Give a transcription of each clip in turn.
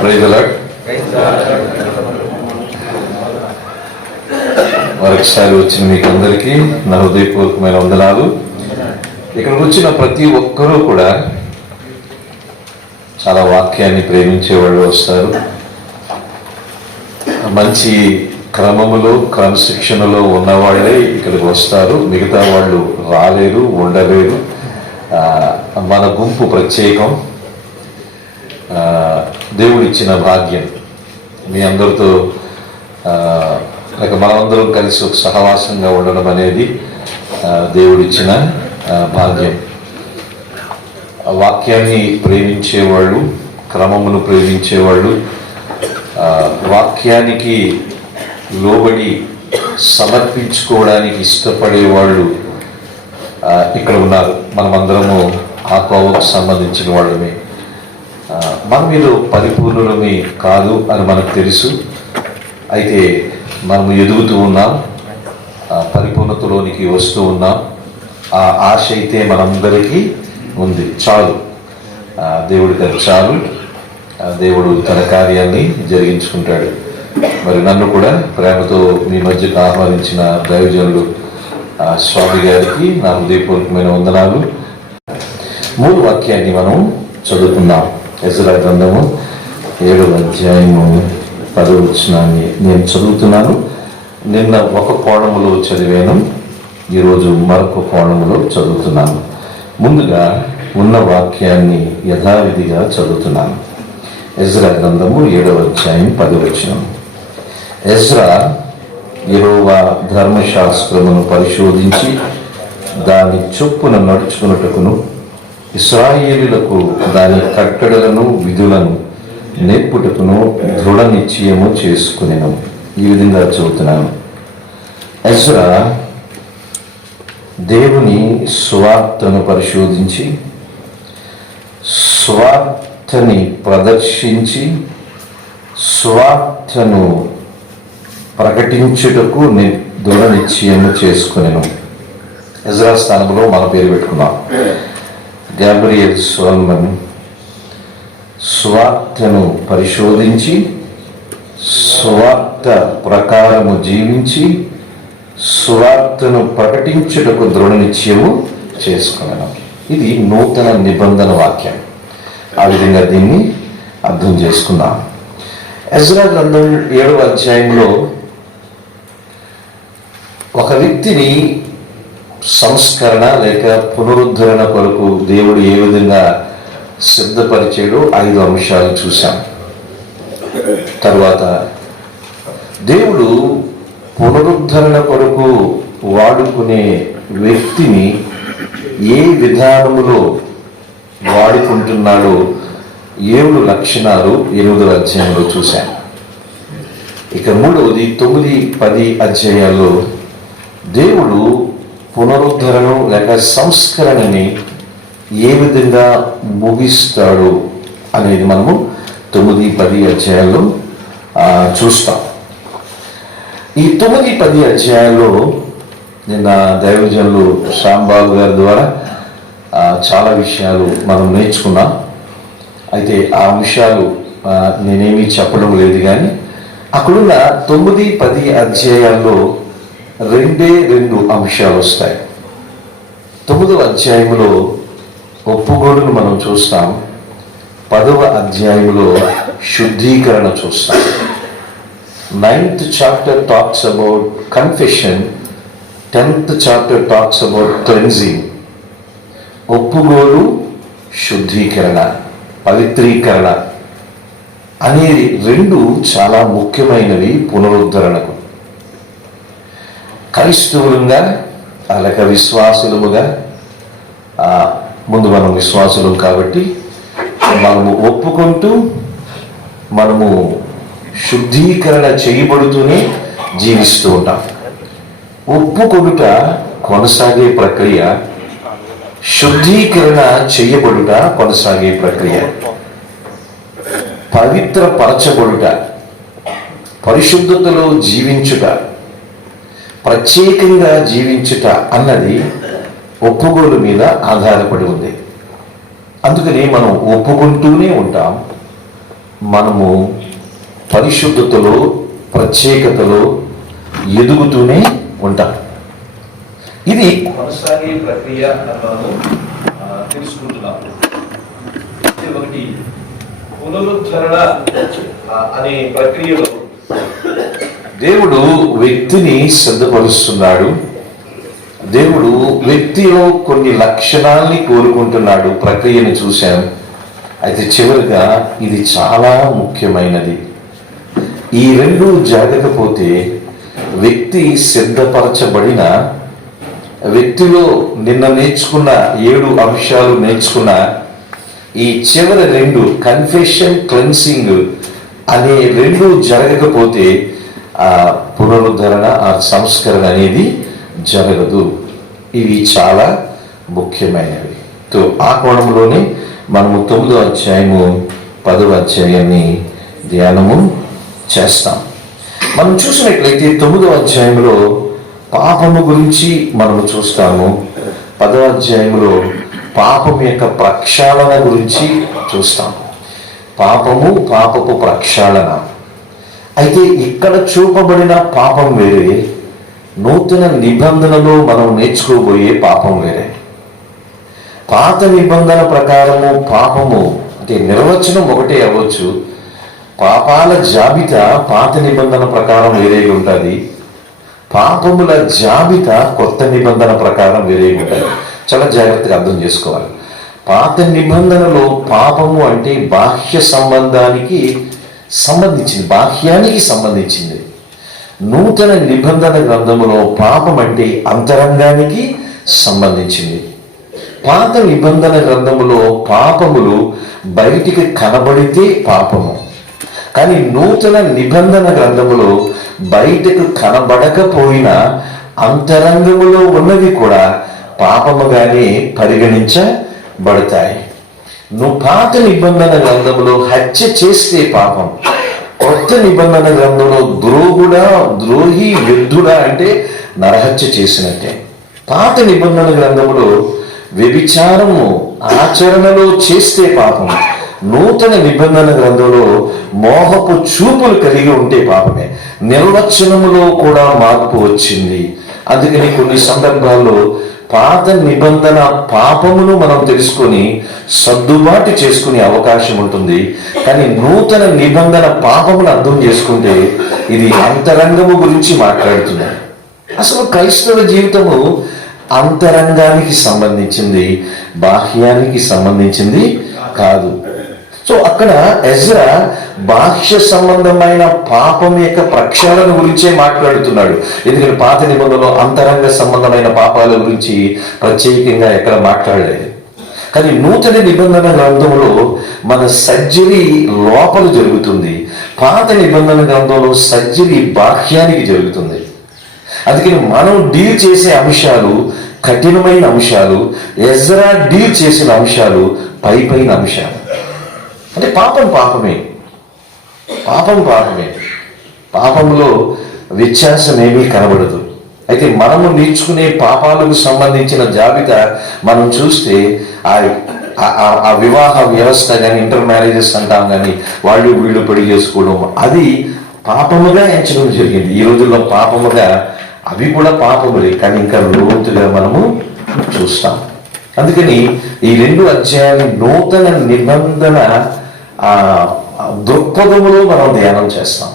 Praise the lord. మరొకసారి వచ్చిన మీకు అందరికీ నా హృదయపూర్వకమైన వందనాలు. ఇక్కడికి వచ్చిన ప్రతి ఒక్కరూ కూడా చాలా వాక్యాన్ని ప్రేమించే వాళ్ళు వస్తారు. మంచి క్రమములో క్రమశిక్షణలో ఉన్నవాళ్ళే ఇక్కడికి వస్తారు. మిగతా వాళ్ళు రాలేరు, ఉండలేరు. మన గుంపు ప్రత్యేకం, దేవుడిచ్చిన భాగ్యం. మీ అందరితో లేక మనమందరం కలిసి ఒక సహవాసంగా ఉండడం అనేది దేవుడిచ్చిన భాగ్యం. వాక్యాన్ని ప్రేమించేవాళ్ళు, క్రమమును ప్రేమించేవాళ్ళు, వాక్యానికి లోబడి సమర్పించుకోవడానికి ఇష్టపడేవాళ్ళు ఇక్కడ ఉన్నారు. మనమందరము ఆ కోవకు సంబంధించిన వాళ్ళమే. మన మీద పరిపూర్ణులమే కాదు అని మనకు తెలుసు. అయితే మనము ఎదుగుతూ ఉన్నాం, పరిపూర్ణతలోనికి వస్తూ ఉన్నాం. ఆ ఆశ అయితే మనందరికీ ఉంది. చాలు, దేవుడికి అది చాలు. దేవుడు తన కార్యాన్ని జరిగించుకుంటాడు. మరి నన్ను కూడా ప్రేమతో మీ మధ్యకు ఆహ్వానించిన దైవజనులు స్వామి గారికి నా హృదయపూర్వకమైన వందనాలు. 3 వాక్యాన్ని మనం చదువుకున్నాం. ఎజ్రా గ్రంథము 7వ అధ్యాయము 10వ వచనాన్ని నేను చదువుతున్నాను. నిన్న ఒక కోణములో చదివాను, ఈరోజు మరొక కోణములో చదువుతున్నాను. ముందుగా ఉన్న వాక్యాన్ని యథావిధిగా చదువుతున్నాను. ఎజ్రా గ్రంథము 7వ అధ్యాయం 10వ వచనం. ఎజ్రా యెహోవా ధర్మశాస్త్రమును పరిశోధించి దాని చొప్పున నడుచుకున్నటకును ఇశ్రాయేలులకు దాని కట్టడలను విధులను నేర్పుటకును దృఢ నిశ్చయము చేసుకునేను. ఈ విధంగా చదువుతున్నాను. ఎజ్రా దేవుని స్వార్థను పరిశోధించి స్వార్థని ప్రదర్శించి స్వార్థను ప్రకటించుటకు దృఢ నిశ్చయము చేసుకునేను. ఎజ్రా స్థానంలో మన పేరు పెట్టుకున్నాం. గ్యాబ్రియల్ సోల్మన్ స్వార్థను పరిశోధించి స్వార్థ ప్రకారము జీవించి స్వార్థను ప్రకటించుటకు దృఢ నిశ్చయము చేసుకున్నాను. ఇది నూతన నిబంధన వాక్యం. ఆ విధంగా దీన్ని అర్థం చేసుకున్నాం. ఎజ్రా గ్రంథం 7వ అధ్యాయంలో ఒక వ్యక్తిని సంస్కరణ లేక పునరుద్ధరణ కొరకు దేవుడు ఏ విధంగా సిద్ధపరిచాడో 5 అంశాలు చూశాం. తర్వాత దేవుడు పునరుద్ధరణ కొరకు వాడుకునే వ్యక్తిని ఏ విధానములో వాడుకుంటున్నాడో 7 లక్షణాలు 8వ అధ్యాయంలో చూశాం. ఇక 3వది 9, 10 అధ్యాయాల్లో దేవుడు పునరుద్ధరణ లేక సంస్కరణని ఏ విధంగా ముగిస్తాడు అనేది మనము 9, 10 అధ్యాయాల్లో చూస్తాం. ఈ 9, 10 అధ్యాయాల్లో నిన్న దైవజనులు శ్యాంబాబు గారి ద్వారా చాలా విషయాలు మనం నేర్చుకున్నాం. అయితే ఆ అంశాలు నేనేమీ చెప్పడం లేదు, కానీ అక్కడున్న 9, 10 అధ్యాయాల్లో 2 అంశాలు వస్తాయి. 9వ అధ్యాయంలో ఒప్పుకోడును మనం చూస్తాం. 10వ అధ్యాయంలో శుద్ధీకరణ చూస్తాం. 9th chapter talks about confession, 10th chapter talks about cleansing. ఒప్పుకోలు, శుద్ధీకరణ, పవిత్రీకరణ అనేది 2 చాలా ముఖ్యమైనవి పునరుద్ధరణకు. క్రైస్తవులుగా లేక విశ్వాసులుగా, ముందు మనం విశ్వాసులు కాబట్టి మనము ఒప్పుకుంటూ మనము శుద్ధీకరణ చేయబడుతూనే జీవిస్తూ ఉంటాం. ఒప్పుకొనుట కొనసాగే ప్రక్రియ, శుద్ధీకరణ చేయబడుట కొనసాగే ప్రక్రియ. పవిత్రపరచబడుట, పరిశుద్ధతలో జీవించుట, ప్రత్యేకంగా జీవించుట అన్నది ఒప్పుకోలు మీద ఆధారపడి ఉంది. అందుకని మనం ఒప్పుకుంటూనే ఉంటాం, మనము పరిశుద్ధతలో, ప్రత్యేకతలో ఎదుగుతూనే ఉంటాం. ఇది కొనసాగే ప్రక్రియ మనము తెలుసుకుంటున్నాము. ఒకటి పునరుద్ధరణ అనే ప్రక్రియలో దేవుడు వ్యక్తిని సిద్ధపరుస్తున్నాడు. దేవుడు వ్యక్తిలో కొన్ని లక్షణాలని కోరుకుంటున్నాడు. ప్రక్రియను చూశాం. అయితే చివరిగా ఇది చాలా ముఖ్యమైనది. ఈ రెండు జరగకపోతే వ్యక్తి సిద్ధపరచబడిన వ్యక్తిలో నిన్న నేర్చుకున్న 7 అంశాలు నేర్చుకున్న ఈ చివరి 2 కన్ఫెషన్, క్లెన్సింగ్ అనే 2 జరగకపోతే ఆ పునరుద్ధరణ, ఆ సంస్కరణ అనేది జరగదు. ఇవి చాలా ముఖ్యమైనవి. ఆ కోణంలోనే మనము 9వ అధ్యాయము 10వ అధ్యాయాన్ని ధ్యానము చేస్తాం. మనం చూసినట్లయితే 9వ అధ్యాయంలో పాపము గురించి మనము చూస్తాము. 10వ అధ్యాయంలో పాపం యొక్క ప్రక్షాళన గురించి చూస్తాము. పాపము, పాపపు ప్రక్షాళన. అయితే ఇక్కడ చూపబడిన పాపం వేరే, నూతన నిబంధనలో మనం నేర్చుకోబోయే పాపం వేరే. పాత నిబంధన ప్రకారము పాపము అంటే నిర్వచనం ఒకటే అవ్వచ్చు. పాపాల జాబితా పాత నిబంధన ప్రకారం వేరేగా ఉంటుంది. పాపముల జాబితా కొత్త నిబంధన ప్రకారం వేరేగా ఉంటుంది. చాలా జాగ్రత్తగా అర్థం చేసుకోవాలి. పాత నిబంధనలో పాపము అంటే బాహ్య సంబంధానికి సంబంధించింది, బాహ్యానికి సంబంధించింది. నూతన నిబంధన గ్రంథములో పాపం అంటే అంతరంగానికి సంబంధించింది. పాత నిబంధన గ్రంథములో పాపములు బయటికి కనబడితే పాపము, కానీ నూతన నిబంధన గ్రంథములో బయటకు కనబడకపోయినా అంతరంగములో ఉన్నవి కూడా పాపముగానే పరిగణించబడతాయి. నువ్వు పాత నిబంధన గ్రంథంలో హత్య చేస్తే పాపం, కొత్త నిబంధన గ్రంథంలో ద్రోహి, యుద్ధుడా అంటే నరహత్య చేసినట్టే. పాత నిబంధన గ్రంథంలో వ్యభిచారము ఆచరణలో చేస్తే పాపం, నూతన నిబంధన గ్రంథంలో మోహపు చూపులు కలిగి ఉంటే పాపమే. నిర్వచనములో కూడా మార్పు వచ్చింది. అందుకని కొన్ని సందర్భాల్లో పాత నిబంధన పాపమును మనం తెలుసుకొని సర్దుబాటు చేసుకునే అవకాశం ఉంటుంది. కానీ నూతన నిబంధన పాపమును అర్థం చేసుకుంటే ఇది అంతరంగము గురించి మాట్లాడుతుంది. అసలు క్రైస్తవ జీవితము అంతరంగానికి సంబంధించింది, బాహ్యానికి సంబంధించింది కాదు. సో అక్కడ ఎజ్రా బాహ్య సంబంధమైన పాపం యొక్క ప్రక్షాళన గురించే మాట్లాడుతున్నాడు. ఎందుకంటే పాత నిబంధనలో అంతరంగ సంబంధమైన పాపాల గురించి ప్రత్యేకంగా ఎక్కడ మాట్లాడలేదు. కానీ నూతన నిబంధన గ్రంథంలో మన సర్జరీ లోపల జరుగుతుంది. పాత నిబంధన గ్రంథంలో సర్జరీ బాహ్యానికి జరుగుతుంది. అందుకని మనం డీల్ చేసే అంశాలు కఠినమైన అంశాలు, ఎజ్రా డీల్ చేసిన అంశాలు పైన అంశాలు. అంటే పాపమే, పాపంలో వ్యత్యాసం ఏమీ కనబడదు. అయితే మనము నేర్చుకునే పాపాలకు సంబంధించిన జాబితా మనం చూస్తే ఆ వివాహ వ్యవస్థ కానీ, ఇంటర్ మ్యారేజెస్ అంటాం కానీ, వాళ్ళు వీళ్ళు పెళ్లి చేసుకోవడం, అది పాపముగా ఎంచడం జరిగింది. ఈ రోజుల్లో పాపముగా అవి కూడా పాపములే, కానీ ఇంకా లోతుగా మనము చూస్తాం. అందుకని ఈ 2 అధ్యాయాలు నూతన నిబంధన దృక్పథములో మనం ధ్యానం చేస్తాం.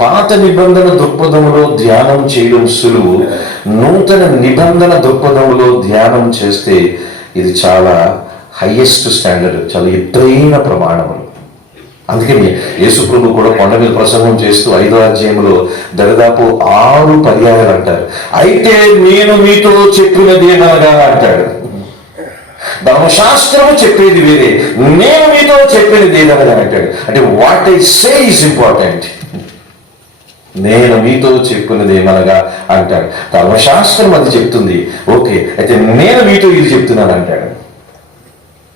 పాత నిబంధన దృక్పథములో ధ్యానం చేయడం సులువు. నూతన నిబంధన దృక్పథములో ధ్యానం చేస్తే ఇది చాలా హైయెస్ట్ స్టాండర్డ్, చాలా ఎత్తైన ప్రమాణములు. అందుకని యేసుప్రభు కూడా కొండ మీద ప్రసంగం చేస్తూ 5వ అధ్యాయంలో దాదాపు 6 పర్యాయాలు అంటారు. అయితే నేను మీతో చెప్పినది ఏమనగా అంటాడు. ధర్మశాస్త్రము చెప్పేది వేరే, నేను మీతో చెప్పినది ఏదనగా అంటాడు. అంటే what I say is important. నేను మీతో చెప్పినది ఏమనగా అంటాడు. ధర్మశాస్త్రం అది చెప్తుంది, ఓకే, అయితే నేను మీతో ఇది చెప్తున్నాను అంటాడు.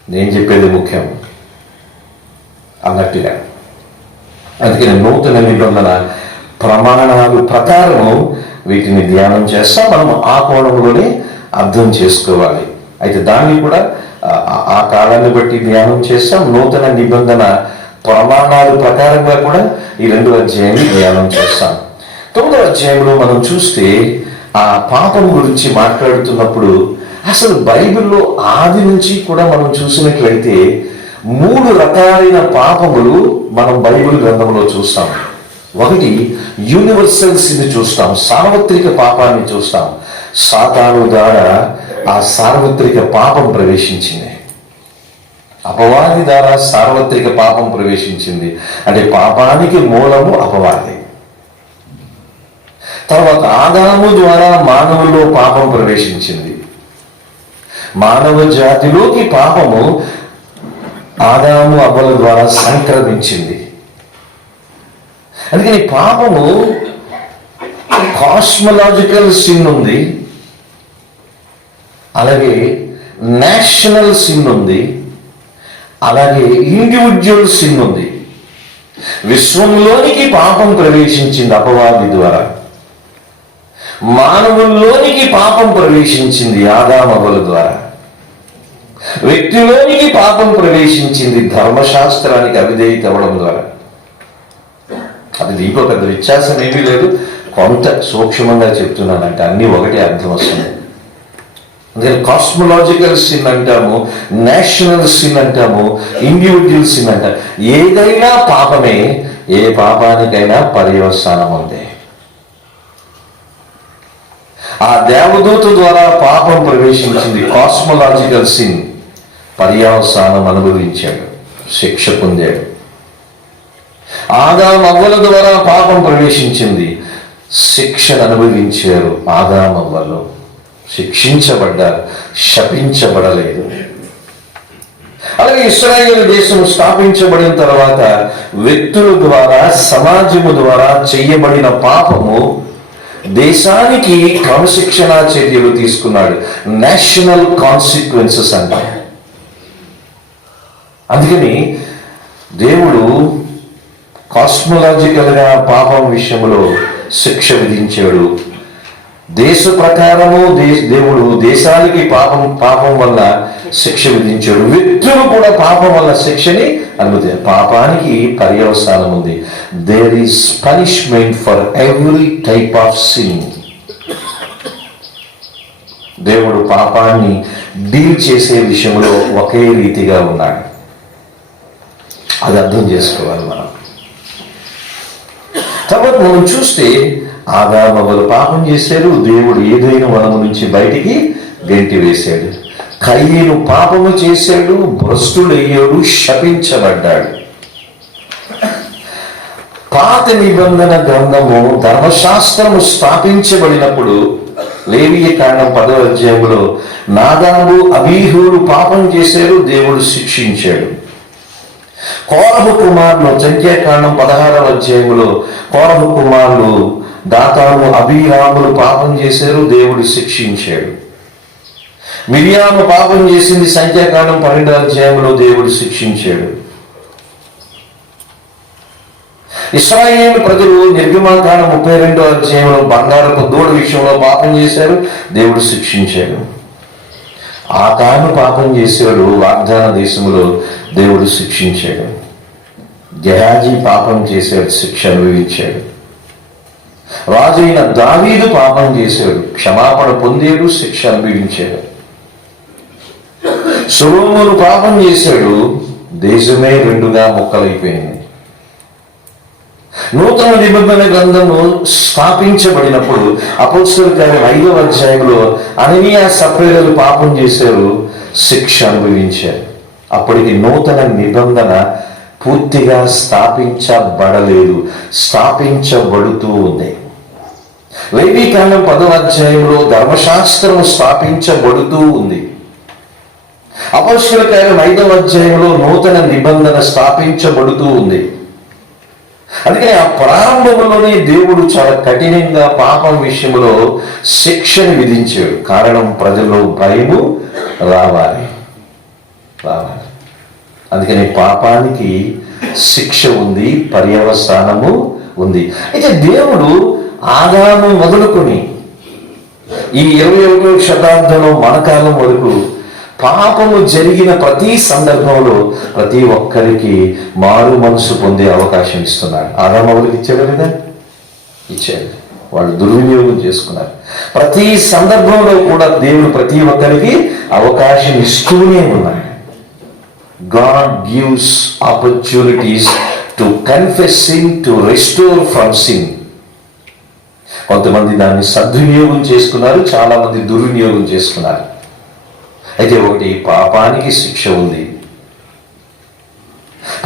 నేను చెప్పేది ముఖ్యం అన్నట్టుగా. అందుకని నూతన నిబంధన ప్రమాణాలు ప్రకారము వీటిని ధ్యానం చేస్తాం. మనం ఆ కోణంలోనే అర్థం చేసుకోవాలి. అయితే దాన్ని కూడా ఆ కాలాన్ని బట్టి ధ్యానం చేస్తాం. నూతన నిబంధన ప్రమాణాల ప్రకారంగా కూడా ఈ 2వ అధ్యాయాన్ని ధ్యానం చేస్తాం. 9వ అధ్యాయంలో మనం చూస్తే ఆ పాపం గురించి మాట్లాడుతున్నప్పుడు అసలు బైబిల్లో ఆది నుంచి కూడా మనం చూసినట్లయితే 3 రకాలైన పాపములు మనం బైబిల్ గ్రంథంలో చూస్తాం. ఒకటి యూనివర్సల్ సిన్ చూస్తాం, సార్వత్రిక పాపాన్ని చూస్తాం. సాతాను ద్వారా ఆ సార్వత్రిక పాపం ప్రవేశించింది, అపవాది ద్వారా సార్వత్రిక పాపం ప్రవేశించింది. అంటే పాపానికి మూలము అపవాది. తర్వాత ఆదాము ద్వారా మానవుల్లో పాపం ప్రవేశించింది. మానవ జాతిలోకి పాపము ఆదాము అవ్వల ద్వారా సంక్రమించింది. అందుకని పాపము కాస్మలాజికల్ సిన్ ఉంది, అలాగే నేషనల్ సిన్ ఉంది, అలాగే ఇండివిజువల్ సిన్ ఉంది. విశ్వంలోనికి పాపం ప్రవేశించింది అపవాది ద్వారా, మానవుల్లోనికి పాపం ప్రవేశించింది ఆదామవ్వల ద్వారా, వ్యక్తిలోనికి పాపం ప్రవేశించింది ధర్మశాస్త్రానికి అవిధేయత అవ్వడం ద్వారా. అది దీంట్లో పెద్ద వ్యత్యాసం ఏమీ లేదు, కొంత సూక్ష్మంగా చెప్తున్నానంటే అన్నీ ఒకటే అర్థం వస్తుంది. అందుకని కాస్మలాజికల్ సిన్ అంటాము, నేషనల్ సిన్ అంటాము, ఇండివిజువల్ సిన్ అంటాము. ఏదైనా పాపమే, ఏ పాపానికైనా పర్యవసానం ఉంది. ఆ దేవదూత ద్వారా పాపం ప్రవేశించింది, కాస్మలాజికల్ సిన్, పర్యవసానం అనుభవించాడు, శిక్ష పొందాడు. ఆదాము అవ్వల ద్వారా పాపం ప్రవేశించింది, శిక్షను అనుభవించారు. ఆదాము అవ్వలు శిక్షించబడ్డారు, శపించబడలేదు. అలాగే ఇశ్రాయేలు దేశం స్థాపించబడిన తర్వాత వ్యక్తుల ద్వారా, సమాజము ద్వారా చేయబడిన పాపము దేశానికి క్రమశిక్షణా చర్యలు తీసుకున్నాడు, నేషనల్ కాన్సిక్వెన్సెస్ అంటారు. అందుకని దేవుడు కాస్మలాజికల్గా పాపం విషయంలో శిక్ష విధించాడు. దేశ ప్రకారము దేవుడు దేశానికి పాపం వల్ల శిక్ష విధించాడు. వ్యక్తులు కూడా పాపం వల్ల శిక్షని అనుమతి. పాపానికి పర్యవసానం ఉంది. There is punishment for every type of sin. దేవుడు పాపాన్ని డీల్ చేసే విషయంలో ఒకే రీతిగా ఉన్నాడు. అది అర్థం చేసుకోవాలి మనం. తర్వాత మనం చూస్తే ఆదాము అవ్వలు పాపం చేశారు, దేవుడు ఏదైనా వనము నుంచి బయటికి గెంటి వేశాడు. కయీను పాపము చేశాడు, భ్రష్టుడయ్యాడు, శపించబడ్డాడు. పాత నిబంధన గ్రంథము ధర్మశాస్త్రము స్థాపించబడినప్పుడు లేవీయ కాండం 10వ అధ్యాయంలో నాదాబు అబీహుడు పాపం చేశారు, దేవుడు శిక్షించాడు. కోరహు కుమారులు సంఖ్యాకాండం 16వ అధ్యాయంలో కోరహు కుమారులు దాతాను అబీరాములు పాపం చేశారు, దేవుడు శిక్షించాడు. మిరియాము పాపం చేసింది, సంఖ్యాకాండం 12వ అధ్యాయంలో దేవుడు శిక్షించాడు. ఇశ్రాయేలు ప్రజలు నిర్గమకాండం 32వ అధ్యాయంలో బంగారపు దూడ విషయంలో పాపం చేశారు, దేవుడు శిక్షించాడు. ఆకాను పాపం చేశాడు, వాగ్దాన దేశంలో దేవుడు శిక్షించాడు. గెహాజీ పాపం చేశాడు, శిక్ష అనుభవించాడు. రాజైన దావీదు పాపం చేశాడు, క్షమాపణ పొందాడు, శిక్ష అనుభవించాడు. సొలొమోను పాపం చేశాడు, దేశమే 2గా ముక్కలైపోయింది. నూతన నిబంధన గ్రంథము స్థాపించబడినప్పుడు అపోస్తలుల కార్యం 5వ అధ్యాయంలో అననీయ సప్రెయలు పాపం చేశారు, శిక్ష అనుభవించారు. అప్పటికి నూతన నిబంధన పూర్తిగా స్థాపించబడలేదు, స్థాపించబడుతూ ఉంది. లేవీకాండం 10వ అధ్యాయంలో ధర్మశాస్త్రము స్థాపించబడుతూ ఉంది. అపోస్తలుల కార్యం 5వ అధ్యాయంలో నూతన నిబంధన స్థాపించబడుతూ ఉంది. అందుకని ఆ ప్రారంభంలోనే దేవుడు చాలా కఠినంగా పాపం విషయంలో శిక్షను విధించాడు. కారణం ప్రజల్లో భయము రావాలి. అందుకని పాపానికి శిక్ష ఉంది, పర్యవసానము ఉంది. అయితే దేవుడు ఆదాము మొదలుకొని ఈ 21వ శతాబ్దంలో మన కాలం వరకు పాపము జరిగిన ప్రతి సందర్భంలో ప్రతి ఒక్కరికి మారు మనసు పొందే అవకాశం ఇస్తున్నాడు. ఆదామవులకు ఇచ్చాడు కదా, ఇచ్చాడు. వాళ్ళు దుర్వినియోగం చేసుకున్నారు. ప్రతి సందర్భంలో కూడా దేవుడు ప్రతి ఒక్కరికి అవకాశం ఇస్తూనే ఉన్నాడు. God gives opportunities to confess sin, to restore from sin. కొంతమంది దాన్ని సద్వినియోగం చేసుకున్నారు, చాలా మంది దుర్వినియోగం చేసుకున్నారు. అయితే ఒకటి, పాపానికి శిక్ష ఉంది.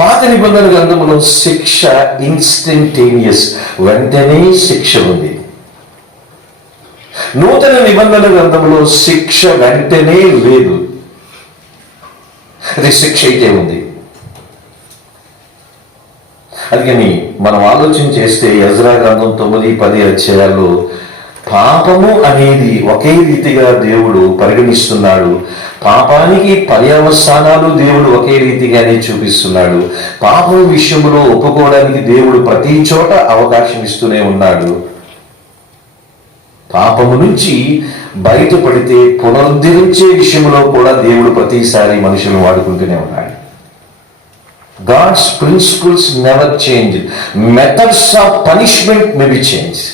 పాత నిబంధన గ్రంథంలో శిక్ష ఇన్స్టంటేనియస్, వెంటనే శిక్ష ఉంది. నూతన నిబంధన గ్రంథంలో శిక్ష వెంటనే లేదు, అది శిక్ష అయితే ఉంది. అందుకని మనం ఆలోచన చేస్తే ఎజ్రా గ్రంథం 9-10 అధ్యాయాల్లో పాపము అనేది ఒకే రీతిగా దేవుడు పరిగణిస్తున్నాడు. పాపానికి పర్యవసానాలు దేవుడు ఒకే రీతిగానే చూపిస్తున్నాడు. పాపం విషయంలో ఒప్పుకోవడానికి దేవుడు ప్రతి చోట అవకాశం ఇస్తూనే ఉన్నాడు. పాపము నుంచి బయటపడితే పునరుద్ధరించే విషయంలో కూడా దేవుడు ప్రతిసారి మనుషులను వాడుకుంటూనే ఉన్నాడు. God's principles never change. Methods of punishment may be changed.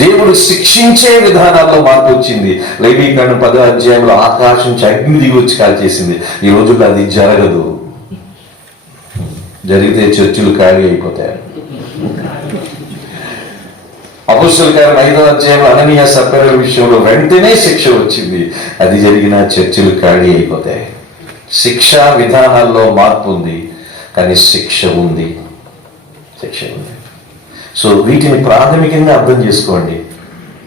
దేవుడు శిక్షించే విధానాల్లో మార్పు వచ్చింది. లేవీకాండం 10వ అధ్యాయంలో ఆకాశం నుంచి అగ్ని దిగి వచ్చి కాల్చేసింది. ఈ రోజుల్లో అది జరగదు. జరిగితే చర్చిలు ఖాళీ అయిపోతాయి. అపొస్తలుల కార్యం 5వ అధ్యాయంలో అననీయ సప్ఫీరా విషయంలో వెంటనే శిక్ష వచ్చింది. అది జరిగిన చర్చిలు ఖాళీ అయిపోతాయి. శిక్షా విధానాల్లో మార్పు ఉంది, కానీ శిక్ష ఉంది. శిక్ష ఉంది. సో వీటిని ప్రాథమికంగా అర్థం చేసుకోండి.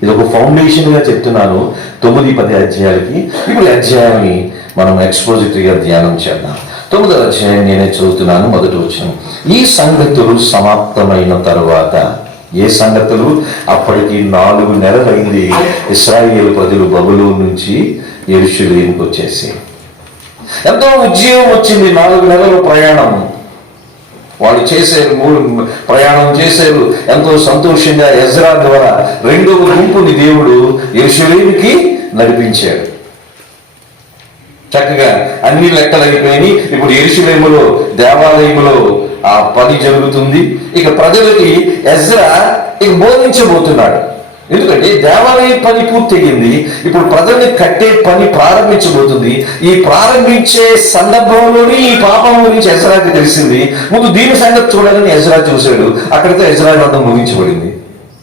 ఇది ఒక ఫౌండేషన్గా చెప్తున్నాను 9-10 అధ్యాయాలకి. ఇప్పుడు అధ్యాయాన్ని మనం ఎక్స్పోజిటరీగా ధ్యానం చేద్దాం. 9వ అధ్యాయం నేనే చదువుతున్నాను. మొదటి వచనం, ఈ సంగతులు సమాప్తమైన తరువాత. ఏ సంగతులు? అప్పటికి 4 నెలలైంది ఇశ్రాయేలు ప్రజలు బబులోను నుంచి యెరూషలేముకు వచ్చేసి. ఎంతో ఉద్యోగం వచ్చింది. 4 నెలల ప్రయాణం వాళ్ళు చేశారు. ప్రయాణం చేశారు ఎంతో సంతోషంగా. ఎజ్రా ద్వారా 2వ గుంపుని దేవుడు యెరూషలేముకి నడిపించాడు. చక్కగా అన్ని లెక్కలు అయిపోయినాయి. ఇప్పుడు యెరూషలేములో దేవాలయములో ఆ పని జరుగుతుంది. ఇక ప్రజలకి ఎజ్రా ఇక బోధించబోతున్నాడు. ఎందుకంటే దేవాలయ పని పూర్తయింది. ఇప్పుడు ప్రజల్ని కట్టే పని ప్రారంభించబోతుంది. ఈ ప్రారంభించే సందర్భంలోనే ఈ పాపం గురించి ఎజ్రాకి తెలిసింది. ముందు దీని సంగతి చూడాలని ఎజ్రా చూశాడు. అక్కడితో ఎజ్రా గ్రంథం ముగించబడింది.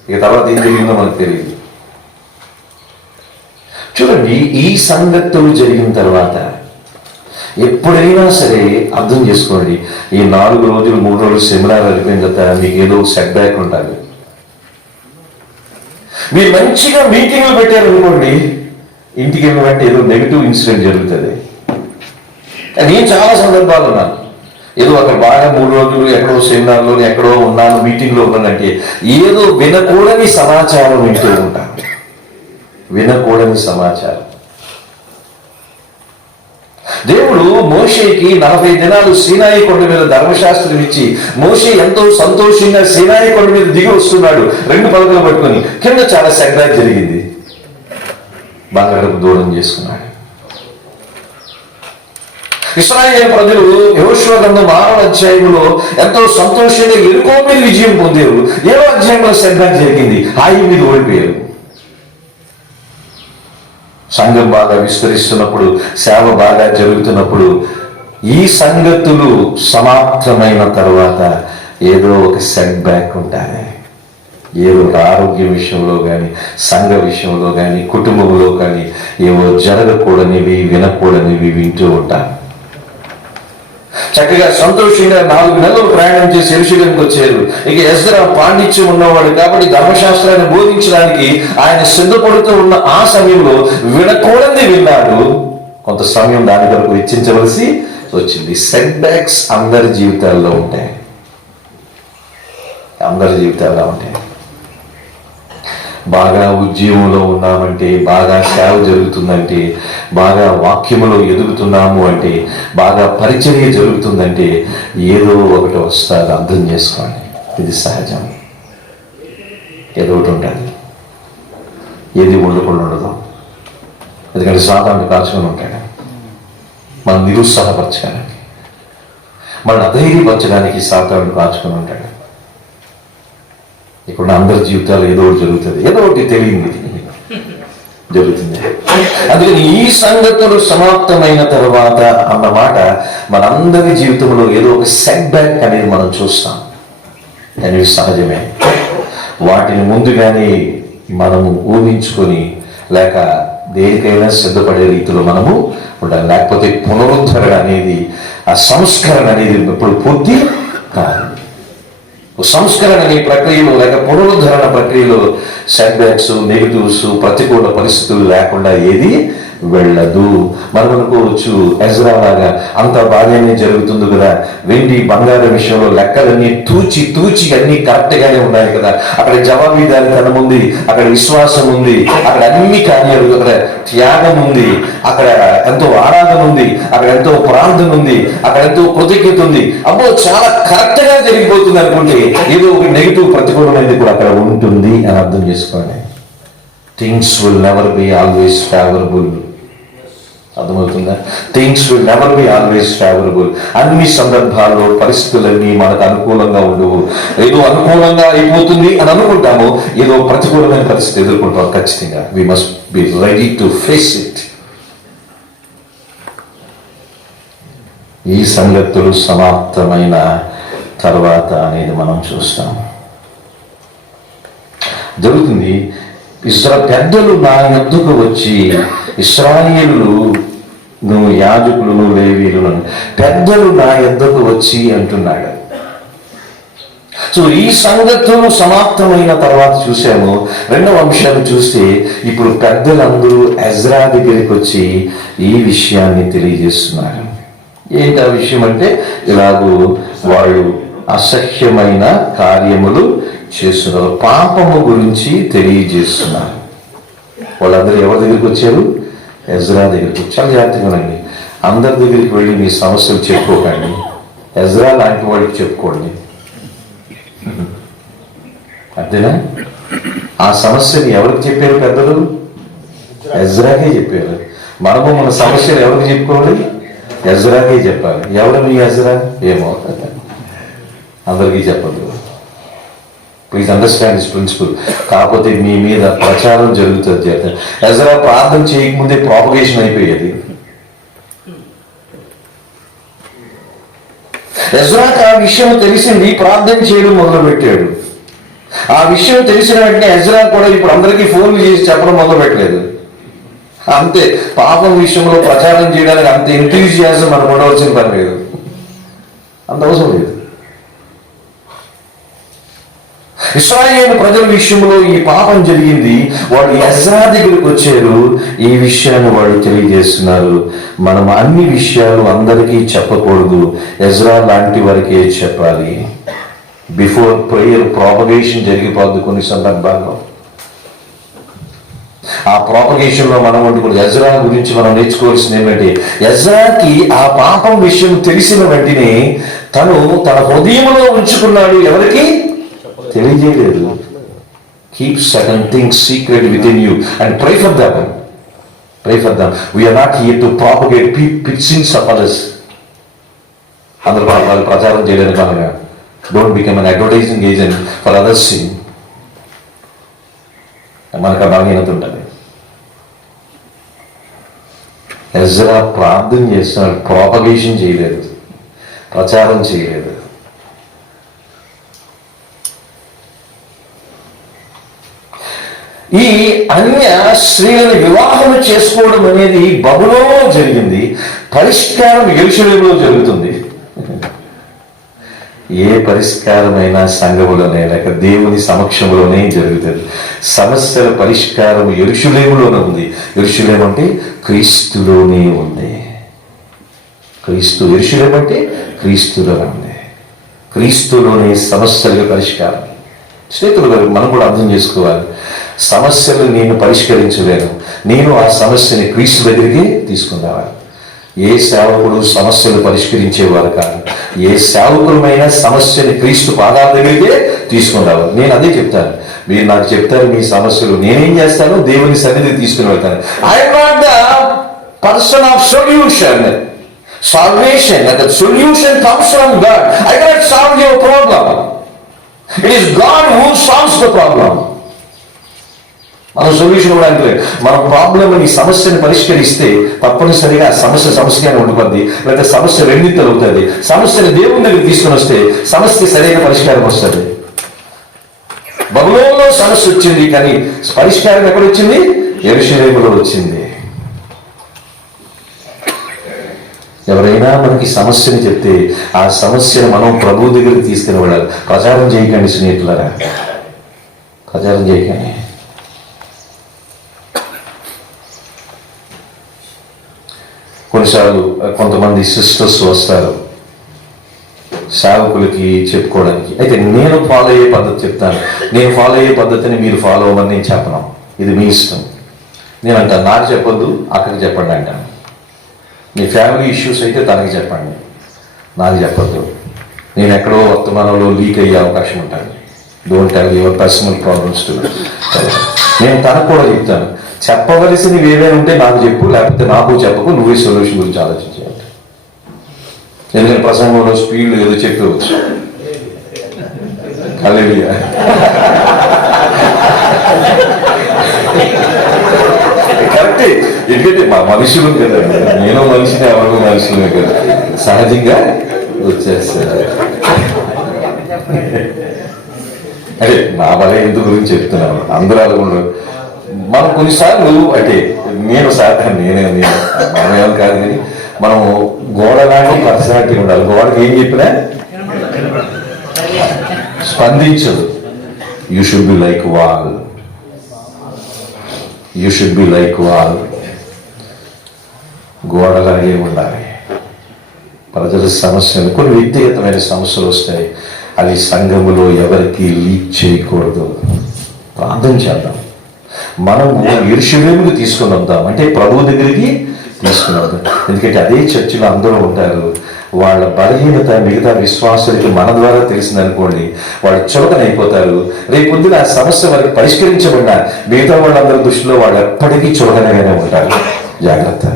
ఇక తర్వాత ఏం జరిగిందో మనకు తెలియదు. చూడండి, ఈ సంగతులు జరిగిన తర్వాత ఎప్పుడైనా సరే అర్థం చేసుకోండి, ఈ 4 రోజులు 3 రోజులు సెమినార్ అయిపోయిన తర్వాత మీకు ఏదో సెట్ బ్యాక్ ఉంటుంది. మీరు మంచిగా మీటింగ్లు పెట్టారనుకోండి, ఇంటికి వెళ్ళినట్టు ఏదో నెగిటివ్ ఇన్సిడెంట్ జరుగుతుంది. నేను చాలా సందర్భాలు ఉన్నాను. ఏదో అక్కడ బాగా 3 రోజులు ఎక్కడో సెమినార్లో ఎక్కడో ఉన్నాను, మీటింగ్లో ఉన్నానంటే ఏదో వినకూడని సమాచారం వింటూ ఉంటాను. వినకూడని సమాచారం. దేవుడు మోషేకి 40 దినాలు సీనాయి కొండ మీద ధర్మశాస్త్రం ఇచ్చి, మోషే ఎంతో సంతోషంగా సీనాయి కొండ మీద దిగి వస్తున్నాడు 2 పలకలు పట్టుకొని. కింద చాలా సెగ్రాట్ జరిగింది. బంగారపు దూరం చేసుకున్నాడు. ఇశ్రాయేలు ప్రజలు యెహోషువ గ్రంథం 6వ అధ్యాయంలో ఎంతో సంతోషంగా ఎరుకో మీద విజయం పొందారు. 7వ అధ్యాయంలో సెగ్రాట్ జరిగింది. హాయి మీద ఓడిపోయారు. సంఘం బాగా విస్తరిస్తున్నప్పుడు, సేవ బాగా జరుగుతున్నప్పుడు, ఈ సంగతులు సమాప్తమైన తర్వాత ఏదో ఒక సెట్ బ్యాక్ ఉంటుంది. ఏదో ఒక ఆరోగ్య విషయంలో కానీ, సంఘ విషయంలో కానీ, కుటుంబంలో కానీ ఏవో జరగకూడనివి, వినకూడనివి వింటూ ఉంటాను. చక్కగా సంతోషంగా 4 నెలలు ప్రయాణం చేసి యెరూషలేముకు వచ్చారు. ఇక ఎజ్రా పాండిత్యం ఉన్నవాడు కాబట్టి ధర్మశాస్త్రాన్ని బోధించడానికి ఆయన సిద్ధపడుతూ ఉన్న ఆ సమయంలో వినకూడని విన్నాడు. కొంత సమయం దాని వరకు వెచ్చించవలసి వచ్చింది. సెట్ బ్యాక్స్ అందరి జీవితాల్లో ఉంటాయి. అందరి జీవితాల్లో ఉంటాయి. బాగా ఉద్యోగంలో ఉన్నామంటే, బాగా సేవ జరుగుతుందంటే, బాగా వాక్యములో ఎదుగుతున్నాము అంటే, బాగా పరిచర్య జరుగుతుందంటే ఏదో ఒకటి వస్తుంది. అర్థం చేసుకోండి, ఇది సహజం. ఏదో ఒకటి ఉంటుంది. ఏది ఉండకుండా ఉండదు. ఎందుకంటే సాతాను కాచుకొని ఉంటాడు. మనం నిరుత్సాహపరచడానికి, మన అధైర్యపరచడానికి సాతానుడు కాచుకొని ఉంటాడు. ఇక్కడ అందరి జీవితాలు ఏదో ఒకటి జరుగుతుంది, ఏదో ఒకటి తెలియదు జరుగుతుంది. అందుకని ఈ సంగతులు సమాప్తమైన తర్వాత అన్నమాట మనందరి జీవితంలో ఏదో ఒక సెట్ బ్యాక్ అనేది మనం చూస్తాం. అనేది సహజమే. వాటిని ముందుగానే మనము ఊహించుకొని లేక దేనికైనా సిద్ధపడే రీతిలో మనము ఉండాలి. లేకపోతే పునరుద్ధరణ అనేది, ఆ సంస్కరణ అనేది ఇప్పుడు పూర్తి కాదు. సంస్కరణ అనే ప్రక్రియలో లేక పునరుద్ధరణ ప్రక్రియలో సెట్ బ్యాక్స్, నెగిటివ్స్, ప్రతికూల పరిస్థితులు లేకుండా ఏది వెళ్ళదు. మనం అనుకోవచ్చు ఎజ్రా లాగా అంత బాగానే జరుగుతుంది కదా, వెండి బంగారం విషయంలో లెక్కలన్నీ తూచి అన్ని కరెక్ట్ గానే ఉన్నాయి కదా, అక్కడ జవాబుదారీతనం ఉంది, అక్కడ విశ్వాసం ఉంది, అక్కడ అన్ని కార్యాలు, అక్కడ త్యాగం ఉంది, అక్కడ ఎంతో ఆరాధన ఉంది, అక్కడ ఎంతో ప్రార్థన ఉంది, అక్కడ ఎంతో కృతజ్ఞత ఉంది, అబ్బో చాలా కరెక్ట్ గా జరిగిపోతుంది అనుకుంటే ఏదో ఒక నెగిటివ్ ప్రతికూలమైనది కూడా అక్కడ ఉంటుంది అని అర్థం చేసుకోండి. Things will never be always favourable. అర్థమవుతుందా? Things will never be always favourable. అన్ని సందర్భాల్లో పరిస్థితులన్నీ మనకు అనుకూలంగా ఉండవు. ఏదో అనుకూలంగా అయిపోతుంది అని అనుకుంటాము, ఏదో ప్రతికూలమైన పరిస్థితి ఎదుర్కొంటాం. ఖచ్చితంగా we must be ready to face it. ఈ సంగతులు సమాప్తమైన తర్వాత అనేది మనం చూస్తాం జరుగుతుంది. పెద్దలు నా యొద్దకు వచ్చి, ఇశ్రాయేలు నువ్వు యాజకులను లేవీయులను పెద్దలు నా యొద్దకు వచ్చి అంటున్నాడు. సో ఈ సంగతులు సమాప్తమైన తర్వాత చూసాము. రెండవ అంశాన్ని చూస్తే ఇప్పుడు పెద్దలందరూ ఎజ్రా దగ్గరికి వచ్చి ఈ విషయాన్ని తెలియజేస్తున్నారు. ఏంటి ఆ విషయం అంటే, ఇలాగూ వాళ్ళు అసహ్యమైన కార్యములు చేస్తున్నారు, పాపము గురించి తెలియజేస్తున్నారు. వాళ్ళందరూ ఎవరి దగ్గరికి వచ్చారు? ఎజ్రా దగ్గరికి. చాలా జాగ్రత్తగానండి, అందరి దగ్గరికి వెళ్ళి మీ సమస్యలు చెప్పుకోకండి. ఎజ్రా లాంటి వాడికి చెప్పుకోండి, అంతేనా? ఆ సమస్యని ఎవరికి చెప్పారు పెద్దలు? ఎజ్రాకే చెప్పారు. మనము మన సమస్యలు ఎవరికి చెప్పుకోవాలి? ఎజ్రాకే చెప్పాలి. ఎవరు మీ ఎజ్రా? ఏమో అందరికీ చెప్పదు. Please understand this principle. కాకపోతే మీ మీద ప్రచారం జరుగుతుంది చేత ఎజ్రా ప్రార్థన చేయకముందే ప్రాపగేషన్ అయిపోయేది. ఎజ్రాకి ఆ విషయం తెలిసింది, ప్రార్థన చేయడం మొదలుపెట్టాడు. ఆ విషయం తెలిసిన వెంటనే ఎజ్రా కూడా ఇప్పుడు అందరికీ ఫోన్లు చేసి చెప్పడం మొదలు పెట్టలేదు. అంతే, పాపం విషయంలో ప్రచారం చేయడానికి అంత ఎంతూజియాజం మనకు ఉండవలసిన పని లేదు, అంత అవసరం లేదు. ఇశ్రాయేలు ప్రజల విషయంలో ఈ పాపం జరిగింది. వాళ్ళు ఎజ్రా దగ్గరికి వచ్చారు, ఈ విషయాన్ని వాళ్ళు తెలియజేస్తున్నారు. మనం అన్ని విషయాలు అందరికీ చెప్పకూడదు, ఎజ్రా లాంటి వారికే చెప్పాలి. బిఫోర్ ప్రేయర్ ప్రాపగేషన్ జరిగిపోద్ది కొన్ని సందర్భాల్లో. ఆ ప్రాపగేషన్ లో మనం ఉండకూడదు. ఎజ్రా గురించి మనం నేర్చుకోవాల్సింది ఏమంటే, ఎజ్రాకి ఆ పాపం విషయం తెలిసిన వెంటనే తను తన హృదయంలో ఉంచుకున్నాడు, ఎవరికి తెలియజేయలేదు. Keep certain things secret within you and pray for them. We are not here to propagate sins of others. అందరూ వాళ్ళు ప్రచారం చేయడానికి అనగా don't become an advertising agent for others sin. మనకు ఆ బలహీనత ఉంటుంది. ఎజ్రా ప్రార్థన చేస్తున్నాడు, ప్రాపగేషన్ చేయలేదు, ప్రచారం చేయలేదు. ఈ అన్య స్త్రీలను వివాహం చేసుకోవడం అనేది బబులోనులో జరిగింది, పరిష్కారం యెరూషలేములో జరుగుతుంది. ఏ పరిష్కారమైనా సంఘములోనే లేక దేవుని సమక్షంలోనే జరుగుతుంది. సమస్యల పరిష్కారం యెరూషలేములోనే ఉంది. యెరూషలేము అంటే క్రీస్తులోనే ఉంది. యెరూషలేము అంటే క్రీస్తులోనే ఉంది. క్రీస్తులోనే సమస్యలకు పరిష్కారం. స్నేహితులు గారు, మనం కూడా అర్థం చేసుకోవాలి. సమస్యలు నేను పరిష్కరించలేను, నేను ఆ సమస్యని క్రీస్తు దగ్గరికి తీసుకుని రావాలి. ఏ సేవకుడు సమస్యలు పరిష్కరించేవారు కాదు. ఏ సేవకులమైనా సమస్యని క్రీస్తు పాదాల దగ్గరికే తీసుకుని రావాలి. నేను అదే చెప్తాను. మీరు నాకు చెప్తారు మీ సమస్యలు, నేనేం చేస్తాను? దేవుని సన్నిధికి తీసుకుని వెళ్తాను. I'm not the person of solution, Salvation, like the solution comes from God. I cannot solve your problem. It is God who solves the problem. మన సొల్యూషన్ కూడా అంటే మన ప్రాబ్లం ఈ సమస్యను పరిష్కరిస్తే తప్పనిసరిగా సమస్యగానే ఉండిపోద్ది, లేకపోతే సమస్య రెండింతలు అవుతుంది. సమస్యను దేవుని దగ్గర తీసుకుని వస్తే సమస్య సరైన పరిష్కారం వస్తుంది. బబులోనులో సమస్య వచ్చింది, కానీ పరిష్కారం ఎక్కడ వచ్చింది? యెరూషలేములో వచ్చింది. ఎవరైనా మనకి సమస్యని చెప్తే ఆ సమస్యను మనం ప్రభు దగ్గరికి తీసుకుని వెళ్ళాలి. ప్రచారం చేయకండి స్నేహితులారా, ప్రచారం చేయకండి. కొన్నిసార్లు కొంతమంది సిస్టర్స్ వస్తారు సేవకులకి చెప్పుకోవడానికి. అయితే నేను ఫాలో అయ్యే పద్ధతి చెప్తాను. నేను ఫాలో అయ్యే పద్ధతిని మీరు ఫాలో అవ్వమని నేను చెప్పను, ఇది మీ ఇష్టం. నేను అంటాను, నాకు చెప్పొద్దు, అక్కడికి చెప్పండి అంటాను. మీ ఫ్యామిలీ ఇష్యూస్ అయితే తనకి చెప్పండి, నాకు చెప్పొద్దు. నేను ఎక్కడో వర్తమానంలో లీక్ అయ్యే అవకాశం ఉంటుంది. Don't tell your personal problems to. నేను తనకు కూడా చెప్తాను, చెప్పవలసినవి ఏవైనా ఉంటే నాకు చెప్పు, లేకపోతే నాకు చెప్పకు, నువ్వే సొల్యూషన్ గురించి ఆలోచించాలి. ఎందుకంటే ప్రసంగంలో స్పీడ్ ఏదో చెప్పవచ్చు. హల్లెలూయా. కరెక్టే, ఎందుకంటే మా మనుషులు కదా, నేను మనిషిని, ఎవరు మనుషులే కదా, సహజంగా వచ్చేస్తారు. అంటే నా బలే ఇందు గురించి చెప్తున్నాను, అందరూ అలా మనం కొన్నిసార్లు అంటే నేను మనమేమో కాదు, కానీ మనం గోడ లాంటి పర్సనాలిటీ ఉండాలి. గోడకి ఏం చెప్పినా స్పందించదు. You should be like wall, you should be like wall. గోడలాగే ఉండాలి. ప్రజల సమస్యలు, కొన్ని వ్యక్తిగతమైన సమస్యలు వస్తాయి, అవి సంఘములో ఎవరికి లీక్ చేయకూడదు. ప్రార్థన చేద్దాం. మనము యెరూషలేముకు తీసుకుని వద్దాం, అంటే ప్రభు దగ్గరికి తీసుకుని వద్దాం. ఎందుకంటే అదే చర్చిలో అందరూ ఉంటారు. వాళ్ళ బలహీనత మిగతా విశ్వాసులకి మన ద్వారా తెలిసిందనుకోండి, వాళ్ళు చులకనైపోతారు. రేపు పొద్దున ఆ సమస్య వారికి పరిష్కరించబడిన మిగతా వాళ్ళందరి దృష్టిలో వాళ్ళు ఎప్పటికీ చులకనగానే ఉంటారు. జాగ్రత్త.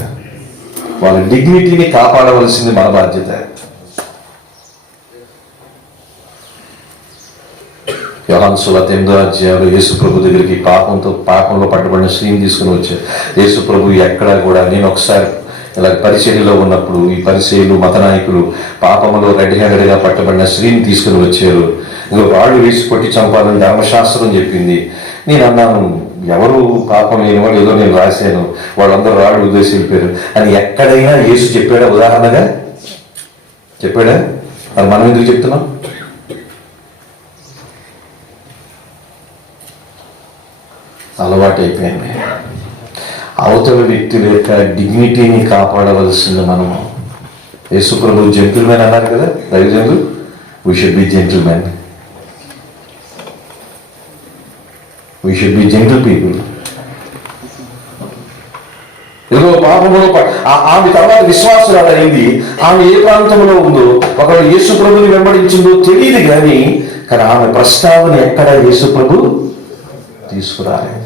వాళ్ళ డిగ్నిటీని కాపాడవలసింది మన బాధ్యత. యోహాను సువార్త 8వ అధ్యాయంలో యేసు ప్రభు దగ్గరికి పాపంలో పట్టుబడిన స్త్రీని తీసుకుని వచ్చారు. యేసు ప్రభు ఎక్కడా కూడా, నేను ఒకసారి ఇలా పరిచర్యలో ఉన్నప్పుడు ఈ పరిచర్యలు మత నాయకులు పాపంలో రెడ్ హ్యాండెడ్గా పట్టబడిన స్త్రీని తీసుకుని వచ్చారు. ఇంకో రాళ్ళు వేసి కొట్టి చంపాలని ధర్మశాస్త్రం చెప్పింది. నేను అన్నాను, ఎవరు పాపం లేని వాళ్ళు, ఏదో నేను రాశాను, వాళ్ళందరూ రాళ్ళు ఉద్దేశం వెళ్ళిపోయారు అని ఎక్కడైనా యేసు చెప్పాడా? ఉదాహరణగా చెప్పాడా? అది మనం ఎందుకు చెప్తున్నాం? అలవాటు అయిపోయింది. అవతల వ్యక్తుల యొక్క డిగ్నిటీని కాపాడవలసింది మనము. యేసు ప్రభు జెంటిల్మెన్ అన్నారు కదా, దైవజనులు. We should be gentlemen, we should be gentle people. ఏదో పాపంలో ఆమె తర్వాత విశ్వాసురాలు అయింది. ఆమె ఏ ప్రాంతంలో ఉందో, ఒకవేళ యేసు ప్రభుని వెంబడించిందో తెలియదు, కానీ ఆమె ప్రస్తావన ఎక్కడ యేసు ప్రభు తీసుకురాలేదు.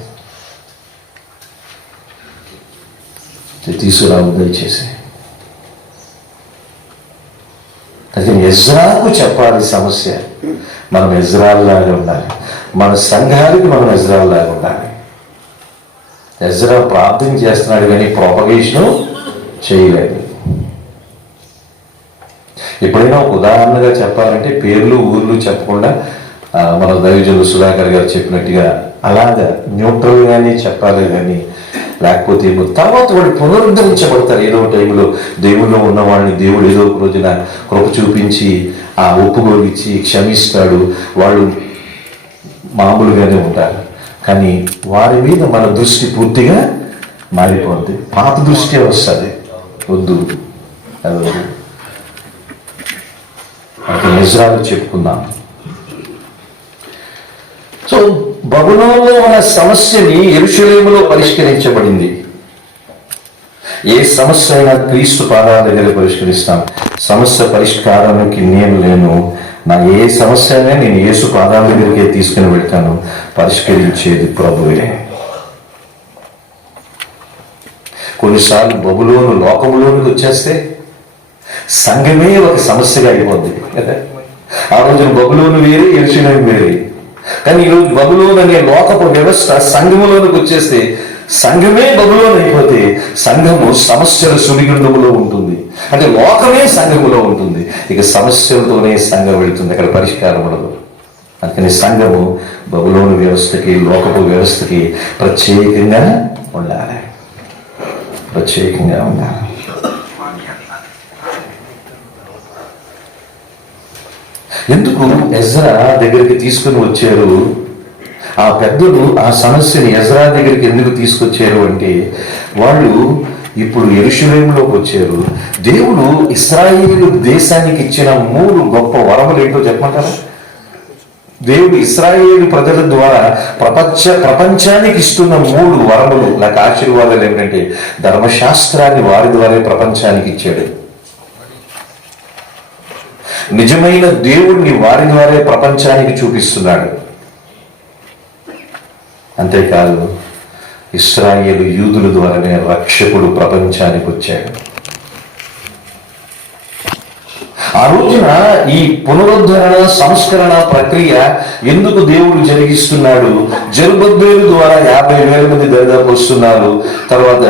తీసుకురావు దయచేసి. అది ఎజ్రాకు చెప్పాలి సమస్య. మనం ఎజ్రాల్లాగా ఉండాలి. మన సంఘానికి మనం ఎజ్రాల్లాగా ఉండాలి. ఎజ్రా ప్రార్థన చేస్తున్నాడు, కానీ ప్రాపగేషన్ చేయలేదు. ఎప్పుడైనా ఒక ఉదాహరణగా చెప్పాలంటే పేర్లు ఊర్లు చెప్పకుండా మన దైవజనులు సుధాకర్ గారు చెప్పినట్టుగా అలాగా న్యూట్రల్గానే చెప్పాలి, కానీ లేకపోతే తర్వాత వాళ్ళు పునరుద్ధరించబడతారు. ఏదో టైంలో దేవుల్లో ఉన్న వాళ్ళని దేవుడు ఏదో ఒక రోజున కృప చూపించి ఆ ఒప్పుకోలిచ్చి క్షమిస్తాడు. వాళ్ళు మామూలుగానే ఉంటారు, కానీ వారి మీద మన దృష్టి పూర్తిగా మారిపోద్ది. పాత దృష్టి వస్తుంది. వద్దు, అది వద్దు. అది నిజాలు చెప్పుకుందాం. సో బబులోనులో ఉన్న సమస్యని యెరూషలేములో పరిష్కరించబడింది. ఏ సమస్య అయినా క్రీస్తు పాదాల దగ్గర పరిష్కరిస్తాం. సమస్య పరిష్కారానికి నేను లేను. నా ఏ సమస్య అయినా నేను యేసు పాదాల దగ్గరికే తీసుకుని వెళ్తాను. పరిష్కరించేది ప్రభువే. కొన్నిసార్లు బబులోను లోకములోనికి వచ్చేస్తే సంఘమే ఒక సమస్యగా అయిపోద్ది. ఆ రోజున బబులోను వేరే, యెరూషలేము వేరే. కానీ ఈరోజు బబులోను అనే లోకపు వ్యవస్థ సంఘములోనికి వచ్చేస్తే సంఘమే బబులోను అయిపోతే సంఘము సమస్యల సుడిగుండములో ఉంటుంది. అంటే లోకమే సంఘములో ఉంటుంది, ఇక సమస్యలతోనే సంఘం వెళుతుంది, అక్కడ పరిష్కారం ఉండదు. అందుకని సంఘము బబులోను వ్యవస్థకి, లోకపు వ్యవస్థకి ప్రత్యేకంగా ఉండాలి, ప్రత్యేకంగా ఉండాలి. ఎందుకు ఎజ్రా దగ్గరికి తీసుకుని వచ్చారు? ఆ పెద్దలు ఆ సమస్యని ఎజ్రా దగ్గరికి ఎందుకు తీసుకొచ్చారు అంటే, వాళ్ళు ఇప్పుడు యెరూషలేములోకి వచ్చారు. దేవుడు ఇశ్రాయేలు దేశానికి ఇచ్చిన 3 గొప్ప వరములు ఏంటో చెప్పమంటారా? దేవుడు ఇశ్రాయేలు ప్రజల ద్వారా ప్రపంచానికి ఇస్తున్న 3 వరములు, నాకు ఆశీర్వాదాలు ఏమిటంటే, ధర్మశాస్త్రాన్ని వారి ద్వారా ప్రపంచానికి ఇచ్చాడు. నిజమైన దేవుడిని వారి ద్వారా ప్రపంచానికి చూపిస్తున్నాడు. అంతేకాదు, ఇశ్రాయేలు యూదుల ద్వారానే రక్షకుడు ప్రపంచానికి వచ్చాడు. ఆ రోజున ఈ పునరుద్ధరణ సంస్కరణ ప్రక్రియ ఎందుకు దేవుడు జరిగిస్తున్నాడు? జెరుబ్బేలు ద్వారా 50,000 మంది దరిదాపు వస్తున్నారు. తర్వాత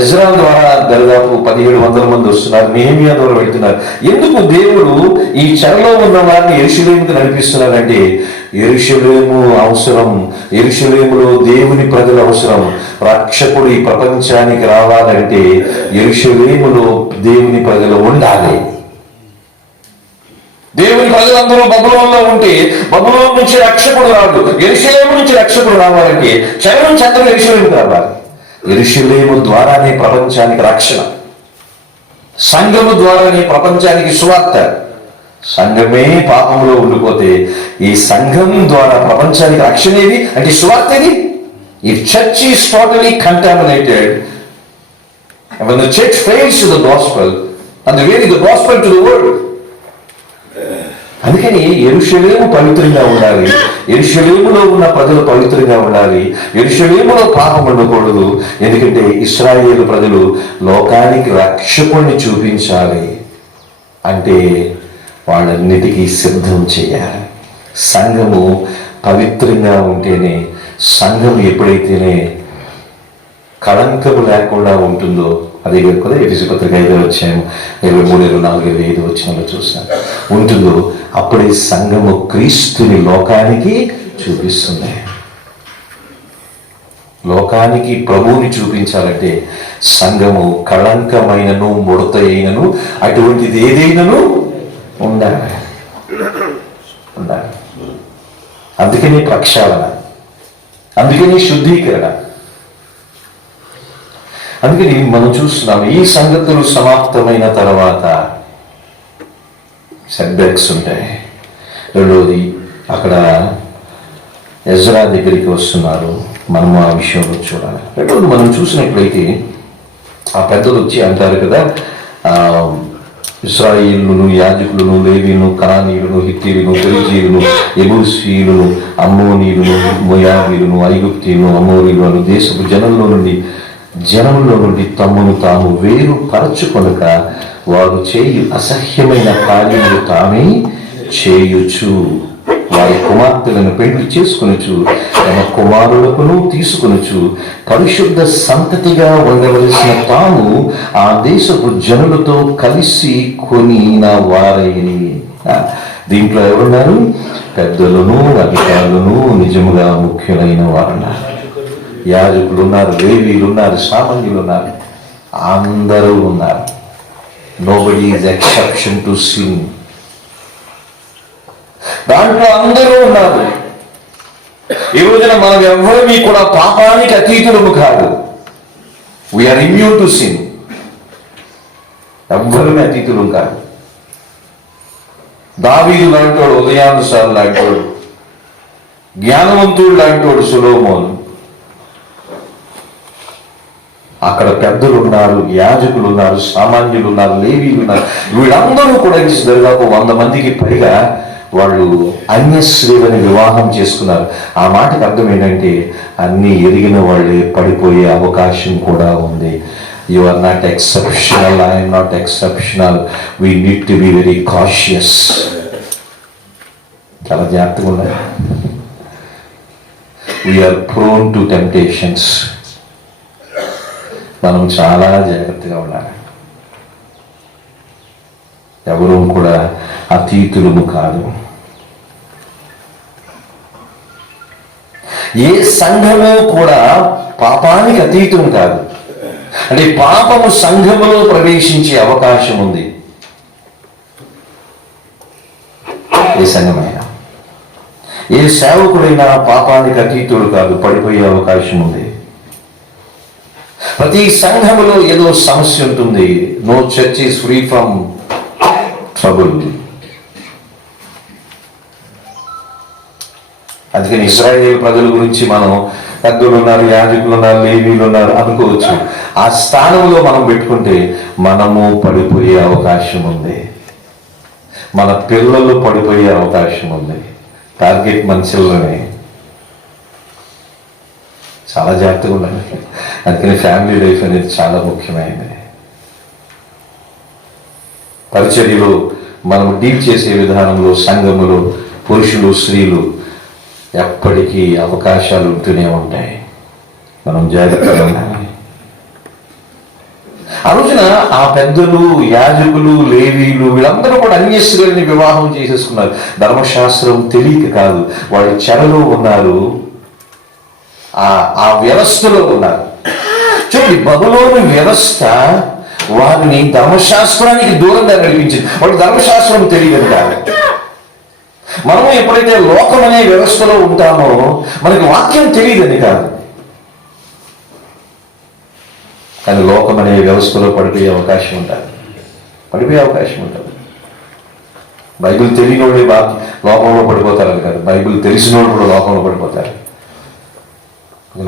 ఎజ్రా ద్వారా దరిదాపు 1,700 మంది వస్తున్నారు. నెహెమియా ద్వారా వెళ్తున్నారు. ఎందుకు దేవుడు ఈ చెరలో ఉన్న వారిని యెరూషలేముకు నడిపిస్తున్నారంటే, యెరూషలేము అవసరం, యెరూషలేములో దేవుని ప్రజలు అవసరం. రక్షకుడు ఈ ప్రపంచానికి రావాలంటే యెరూషలేములో దేవుని ప్రజలు ఉండాలి. దేవుని ప్రజలందరూ బబులోనులో ఉంటే బబులోను నుంచి రక్షకుడు రాడు. యెరూషలేము నుంచి రక్షకుడు రావాలంటే చెర నుంచి అందరూ యెరూషలేముకు రావాలి. యెరూషలేము ద్వారానే ప్రపంచానికి రక్షణ, సంఘము ద్వారానే ప్రపంచానికి సువార్త. సంఘమే పాపంలో ఉండిపోతే ఈ సంఘం ద్వారా ప్రపంచానికి రక్షణ ఏది అంటే సువార్త ఏది? If church is totally contaminated, and when the church fails to the gospel, and the way the gospel to the world. అందుకని యెరూషలేము పవిత్రంగా ఉండాలి, యెరూషలేములో ఉన్న ప్రజలు పవిత్రంగా ఉండాలి, యెరూషలేములో పాపం ఉండకూడదు. ఎందుకంటే ఇశ్రాయేలు ప్రజలు లోకానికి రక్షకుడిని చూపించాలి అంటే వాళ్ళన్నిటికీ సిద్ధం చేయాలి. సంఘము పవిత్రంగా ఉంటేనే, సంఘం ఎప్పుడైతేనే కళంకము లేకుండా ఉంటుందో, అదే కదా ఎఫెసీ పత్రిక 5వ అధ్యాయం 23, 24, 25 వచనాల్లో చూస్తాను ఉంటుందో, అప్పుడే సంఘము క్రీస్తుని లోకానికి చూపిస్తుంది. లోకానికి ప్రభువుని చూపించాలంటే సంఘము కళంకమైనను ముడత అయినను అటువంటిది ఏదైనాను ఉండాలి. అందుకని ప్రక్షాళన, అందుకని శుద్ధీకరణ. అందుకని మనం చూస్తున్నాం ఈ సంగతులు సమాప్తమైన తర్వాత సెట్బ్యాక్స్ ఉంటాయి. రెండవది, అక్కడ ఎజ్రా దగ్గరికి వస్తున్నారు, మనం ఆ విషయంలో చూడాలి. రెండవది, మనం చూసినట్లయితే ఆ పెద్దలు వచ్చి అంటారు కదా, ఇశ్రాయేలును, యాజకులను, లేవీయులను, కనానీయులను, హిత్తీయులను, పెరిజీయులను, యెబూసీయులను, అమ్మోనీయులను, మోయాబీయులను, ఐగుప్తీయులను, అమోరీయులను అను దేశపు జనములో నుండి తమ్మును తాము వేరు పరచుకొనక వారు చేయు అసహ్యమైన కార్యములు తామే చేయుచు వారి కుమార్తెలను పెళ్లి చేసుకొనుచు తమ కుమారులకును తీసుకొనుచు పరిశుద్ధ సంతతిగా ఉండవలసిన తాము ఆ దేశపు జనులతో కలిసి కొనిన వారైని. దీంట్లో ఎవరున్నారు? పెద్దలను, అధికారులను, నిజముగా ముఖ్యులైన వారున్నారు. యాజకులు ఉన్నారు, లేవీయులు ఉన్నారు, సామాన్యులు ఉన్నారు, అందరూ ఉన్నారు. Nobody is exception to sin. దాంట్లో అందరూ ఉన్నారు. ఈ రోజున మనం ఎవరిని కూడా పాపానికి అతీతులము కాదు. We are immune to sin. ఎవ్వరమే అతీతులు కాదు. దావీదు లాంటోడు ఉదయానుసారు లాంటోడు, జ్ఞానవంతుడు లాంటోడు సొలొమోను. అక్కడ పెద్దలు ఉన్నారు, యాజకులు ఉన్నారు, సామాన్యులు ఉన్నారు, లేవీయులు ఉన్నారు. వీళ్ళందరూ కూడా దాదాపు 100 మందికి పైగా వాళ్ళు అన్యశ్రీలని వివాహం చేసుకున్నారు. ఆ మాటకు అర్థం ఏంటంటే అన్నీ ఎరిగిన వాళ్ళే పడిపోయే అవకాశం కూడా ఉంది. You are not exceptional, I am not exceptional. We need to be very cautious. చాలా జాగ్రత్తగా ఉండాలి. We are prone to temptations. మనం చాలా జాగ్రత్తగా ఉండాలి. ఎవరూ కూడా అతీతులము కాదు. ఏ సంఘము కూడా పాపానికి అతీతం కాదు. అంటే పాపము సంఘములో ప్రవేశించే అవకాశం ఉంది. ఏ సంఘమైనా, ఏ సేవకుడైనా పాపానికి అతీతుడు కాదు, పడిపోయే అవకాశం ఉంది. ప్రతి సంఘములో ఏదో సమస్య ఉంటుంది. No church is free from trouble. అందుకని ఇశ్రాయేలు ప్రజల గురించి మనం పెద్దలు ఉన్నారు, యాజకులు ఉన్నారు, లేవీలు ఉన్నారు అనుకోవచ్చు. ఆ స్థానంలో మనం పెట్టుకుంటే మనము పడిపోయే అవకాశం ఉంది. మన పిల్లలు పడిపోయే అవకాశం ఉంది. టార్గెట్ మనుషుల్లోనే. చాలా జాగ్రత్తగా ఉండాలి. అందుకని ఫ్యామిలీ లైఫ్ అనేది చాలా ముఖ్యమైనది. పరిచర్యలో మనం డీల్ చేసే విధానంలో సంఘములో పురుషులు స్త్రీలు ఎప్పటికీ అవకాశాలు ఉంటూనే ఉంటాయి. మనం జాగ్రత్తగా ఉండాలి. ఆ రోజున ఆ పెద్దలు, యాజకులు, లేవీలు వీళ్ళందరూ కూడా అన్య స్త్రీలని వివాహం చేసేసుకున్నారు. ధర్మశాస్త్రం తెలియక కాదు, వాళ్ళు చెరలో ఉన్నారు, ఆ వ్యవస్థలో ఉన్నారు. చూడండి, బబులోను వ్యవస్థ వారిని ధర్మశాస్త్రానికి దూరంగా నడిపించింది. వాళ్ళు ధర్మశాస్త్రం తెలియదు కాదు. మనము ఎప్పుడైతే లోకం అనే వ్యవస్థలో ఉంటామో మనకి వాక్యం తెలియదని కాదు, కానీ లోకం అనే వ్యవస్థలో పడిపోయే అవకాశం ఉంటుంది. బైబిల్ తెలియని వాళ్ళు లోకంలో పడిపోతారని కాదు, బైబిల్ తెలిసిన వాళ్ళు కూడా లోకంలో పడిపోతారు.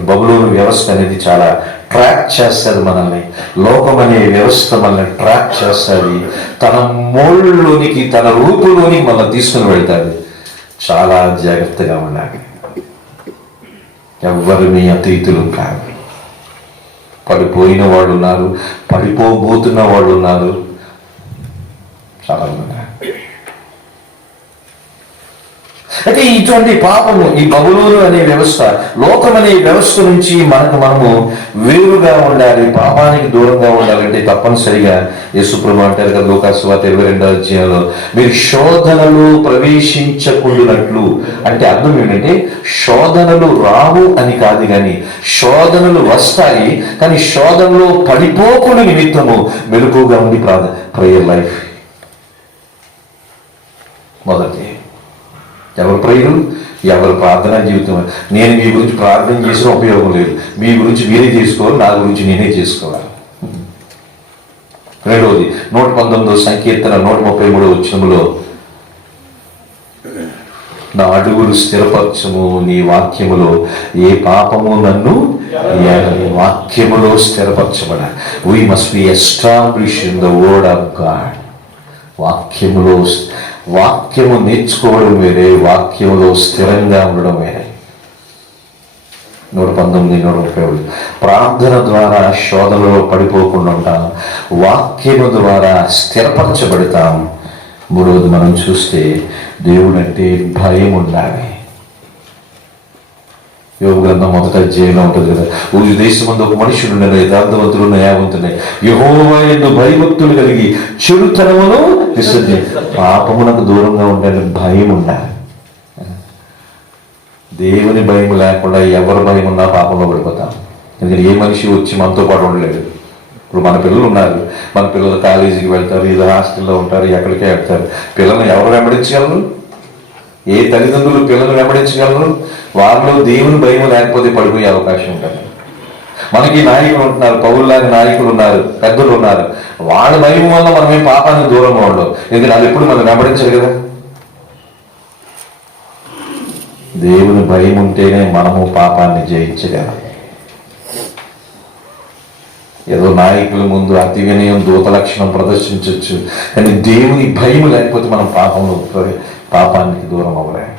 బబులోను వ్యవస్థ అనేది చాలా ట్రాక్ చేస్తుంది మనల్ని. లోకం అనే వ్యవస్థ మనల్ని ట్రాక్ చేస్తుంది. తన మోళ్ళలోనికి, తన రూపులోనికి మనల్ని తీసుకుని వెళ్తాడు. చాలా జాగ్రత్తగా ఉండాలి. ఎవ్వరు మీ అతీతులు కాదు. పడిపోయిన వాళ్ళు ఉన్నారు, పడిపోబోతున్న వాళ్ళు ఉన్నారు, చాలా ఉన్నారు. అయితే ఇటువంటి పాపము, ఈ బబులోను అనే వ్యవస్థ, లోకం అనే వ్యవస్థ నుంచి మనము వేరుగా ఉండాలి, పాపానికి దూరంగా ఉండాలంటే తప్పనిసరిగా యేసుప్రభువు అంటారు కదా లూకాసు సువార్త 22వ అధ్యాయంలో, మీరు శోధనలు ప్రవేశించకుండానట్లు. అంటే అర్థం ఏంటంటే శోధనలు రావు అని కాదు, కానీ శోధనలు వస్తాయి, కానీ శోధనలో పడిపోకుండా నిమిత్తము మెలకుగా ఉండి ప్రేయర్ లైఫ్ మొదటి. ఎవరు ప్రేయరు, ఎవరు ప్రార్థనా జీవితం. నేను మీ గురించి ప్రార్థన చేసిన ఉపయోగం లేదు, మీ గురించి మీరే చేసుకోవాలి, నా గురించి నేనే చేసుకోవాలి. రెండవది 119వ సంకీర్తన 133వ వచనములో, నా అడుగులు స్థిరపరచము నీ వాక్యములో, ఏ పాపము నన్ను వాక్యములో స్థిరపరచబడ. We must be establish in the word of God. వాక్యము నేర్చుకోవడం వేరే, వాక్యములో స్థిరంగా ఉండడం వేరే. 119, 130. ప్రార్థన ద్వారా శోధనలో పడిపోకుండా ఉంటాం, వాక్యము ద్వారా స్థిరపరచబడతాం. మూడవది మనం చూస్తే దేవుడు అంటే భయం ఉండాలి. యోబు గ్రంథం 1వ అధ్యాయంలో ఉంటుంది కదా, ఊరి దేశమందు ఒక మనుషుడు యథార్థవంతుడు న్యాయవంతున్నాయి, యెహోవా యందు భయభక్తులు కలిగి చెడుతనమును విసర్జి. పాపమునకు దూరంగా ఉండాలని భయం ఉండాలి. దేవుని భయం లేకుండా ఎవరి భయం ఉన్నా పాపంలో పడిపోతాం. ఎందుకంటే ఏ మనిషి వచ్చి మనతో పాటు ఉండలేదు. ఇప్పుడు మన పిల్లలు ఉన్నారు, మన పిల్లలు కాలేజీకి వెళ్తారు, ఏదో హాస్టల్లో ఉంటారు, ఎక్కడికే వెళ్తారు. పిల్లల్ని ఎవరు వెంబడించగలరు? ఏ తల్లిదండ్రులు పిల్లలు వెంబడించగలరు? వారిలో దేవుని భయం లేకపోతే పడిపోయే అవకాశం ఉంటుంది. మనకి నాయకులు ఉంటున్నారు, పౌరులాగా నాయకులు ఉన్నారు, పెద్దలు ఉన్నారు. వాళ్ళ భయం వల్ల మనమే పాపానికి దూరంగా ఉండవు. ఎందుకంటే అది ఎప్పుడు మనం వెంబడించరు కదా. దేవుని భయం ఉంటేనే మనము పాపాన్ని జయించగలం. ఏదో నాయకుల ముందు అతి వినయం, దూత లక్షణం ప్రదర్శించవచ్చు, కానీ దేవుని భయం లేకపోతే మనం పాపానికి దూరం అవ్వలేము.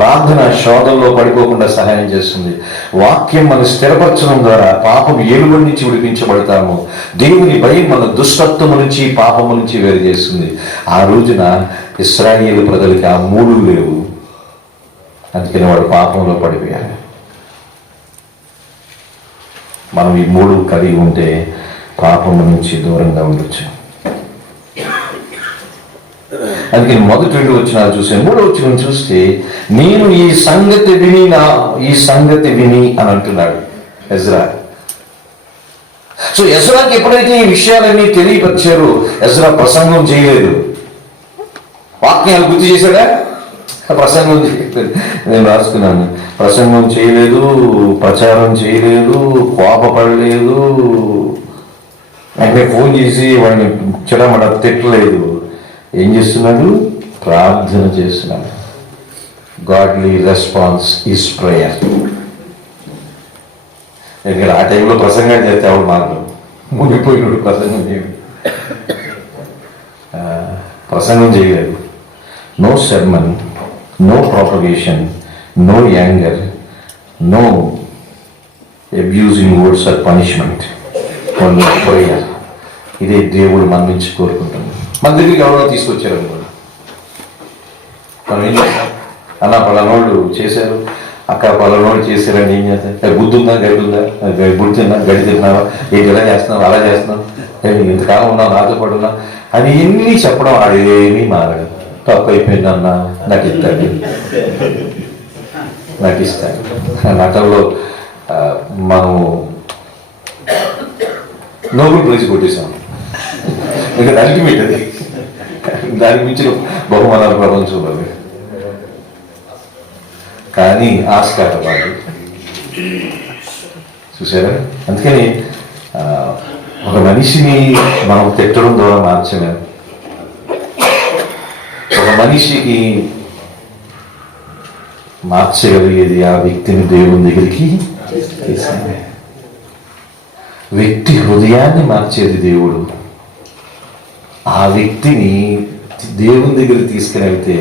ప్రార్థన శోధనలో పడిపోకుండా సహాయం చేస్తుంది. వాక్యం మనం స్థిరపరచడం ద్వారా పాపం ఏలుబడి నుంచి విడిపించబడతాము. దేవుని భయం మన దుష్టత్వము నుంచి పాపము నుంచి వేరు చేస్తుంది. ఆ రోజున ఇశ్రాయేలు ప్రజలకి ఆ మూడు లేవు, అందుకని వాడు పాపంలో పడిపోయారు. మనం ఈ మూడు కలిగి ఉంటే పాపము నుంచి దూరంగా ఉండొచ్చు. అందుకని మొదటి 2 వచనాలు చూసే 3వ వచనం చూస్తే నేను ఈ సంగతి విని అని అంటున్నాడు ఎజ్రా. సో ఎజ్రాకి ఎప్పుడైతే ఈ విషయాలన్నీ తెలియపరిచారో ఎజ్రా ప్రసంగం చేయలేదు. వాక్యాలు గుర్తు చేశాడా? ప్రసంగం చేయలేదు. నేను రాసుకున్నాను, ప్రసంగం చేయలేదు, ప్రచారం చేయలేదు, కోపపడలేదు, అంటే ఫోన్ చేసి వాడిని చెడమడ తిట్టలేదు. ఏం చేస్తున్నాడు? ప్రార్థన చేస్తున్నాడు. Godly response is prayer. ఎందుకంటే ఆ టైంలో ప్రసంగం చేస్తే ఆవిడ మాత్రం మునిగిపోయినాడు. ప్రసంగం చేయలేదు. No sermon, no propagation, no anger, no abusing words or punishment, only prayer. ఇదే దేవుడు మన నుంచి కోరుకుంటున్నాడు. మన దగ్గరికి ఎవరో తీసుకొచ్చారు అనుకోండి, మనం ఏం చేస్తాం? అన్న పలానోళ్ళు చేశారు, అక్క పలానోళ్ళు చేశారని ఏం చేస్తారు? బుద్ధి ఉందా, గడి ఉందా, బుద్ధి ఉందా, గడి తిన్నావా, ఏంటి ఇలా చేస్తున్నావు, అలా చేస్తున్నావు, ఇంతకాలం ఉన్నావు, నాతో పాటు ఉన్నా అని ఎన్ని చెప్పడం ఆడేమీ మారడు. తప్పు అయిపోయిందన్నా నాకు ఇస్తాడు, నాకు ఇస్తాడు. నటనలో మనం నోబెల్ ప్రైజ్ కొట్టేశాం. ఇంకా అల్టిమేట్ అది, దానికి మించిన బహుమానాలు ప్రపంచంలో. కానీ ఆస్కార్ వాళ్ళు చూసారా? అందుకని ఒక మనిషిని మనం తిట్టడం ద్వారా మార్చలేం. ఒక మనిషికి మార్చగలిగేది ఆ వ్యక్తిని దేవుని దగ్గరికి తీసుకెళ్ళి, వ్యక్తి హృదయాన్ని మార్చేది దేవుడు. ఆ వ్యక్తిని దేవుని దగ్గరికి తీసుకెళ్తే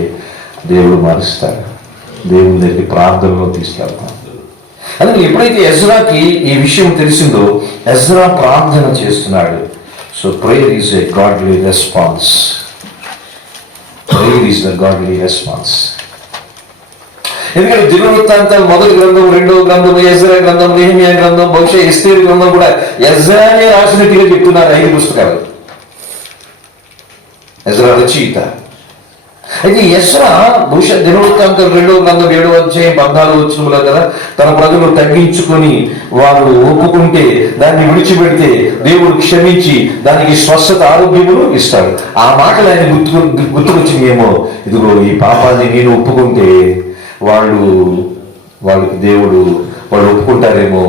దేవుడు మారుస్తాడు. దేవుని దగ్గరికి ప్రార్థనలో తీసుకెళ్తాం. అందుకే ఎప్పుడైతే ఎజ్రాకి ఈ విషయం తెలిసిందో ఎజ్రా ప్రార్థన చేస్తున్నాడు. So prayer is a godly response. Prayer is the godly response. ఎందుకంటే దినవృత్తాంతాలు మొదటి గ్రంథం, రెండవ గ్రంథం, ఎజ్రా గ్రంథం, నెహెమ్యా గ్రంథం, బహుశా ఎస్తేరు గ్రంథం కూడా ఎజ్రానే రాసినట్టుగా చెప్తున్నారు 5 పుస్తకాలు. ఎజ్రా రచయిత. అయితే ఎజ్రా బహుశా దినవృత్తాంతం 2వ గ్రంథం 7వ అధ్యాయం 14వ వచనంలో కదా, తన ప్రజలు తగ్గించుకొని వారు ఒప్పుకుంటే దాన్ని విడిచిపెడితే దేవుడు క్షమించి దానికి స్వస్థత, ఆరోగ్యమును ఇస్తాడు. ఆ మాటలు ఆయన గుర్తుకొచ్చినాయేమో, ఇదిగో ఈ పాపాన్ని నేను ఒప్పుకుంటే వాళ్ళకి దేవుడు వాళ్ళు ఒప్పుకుంటారేమో,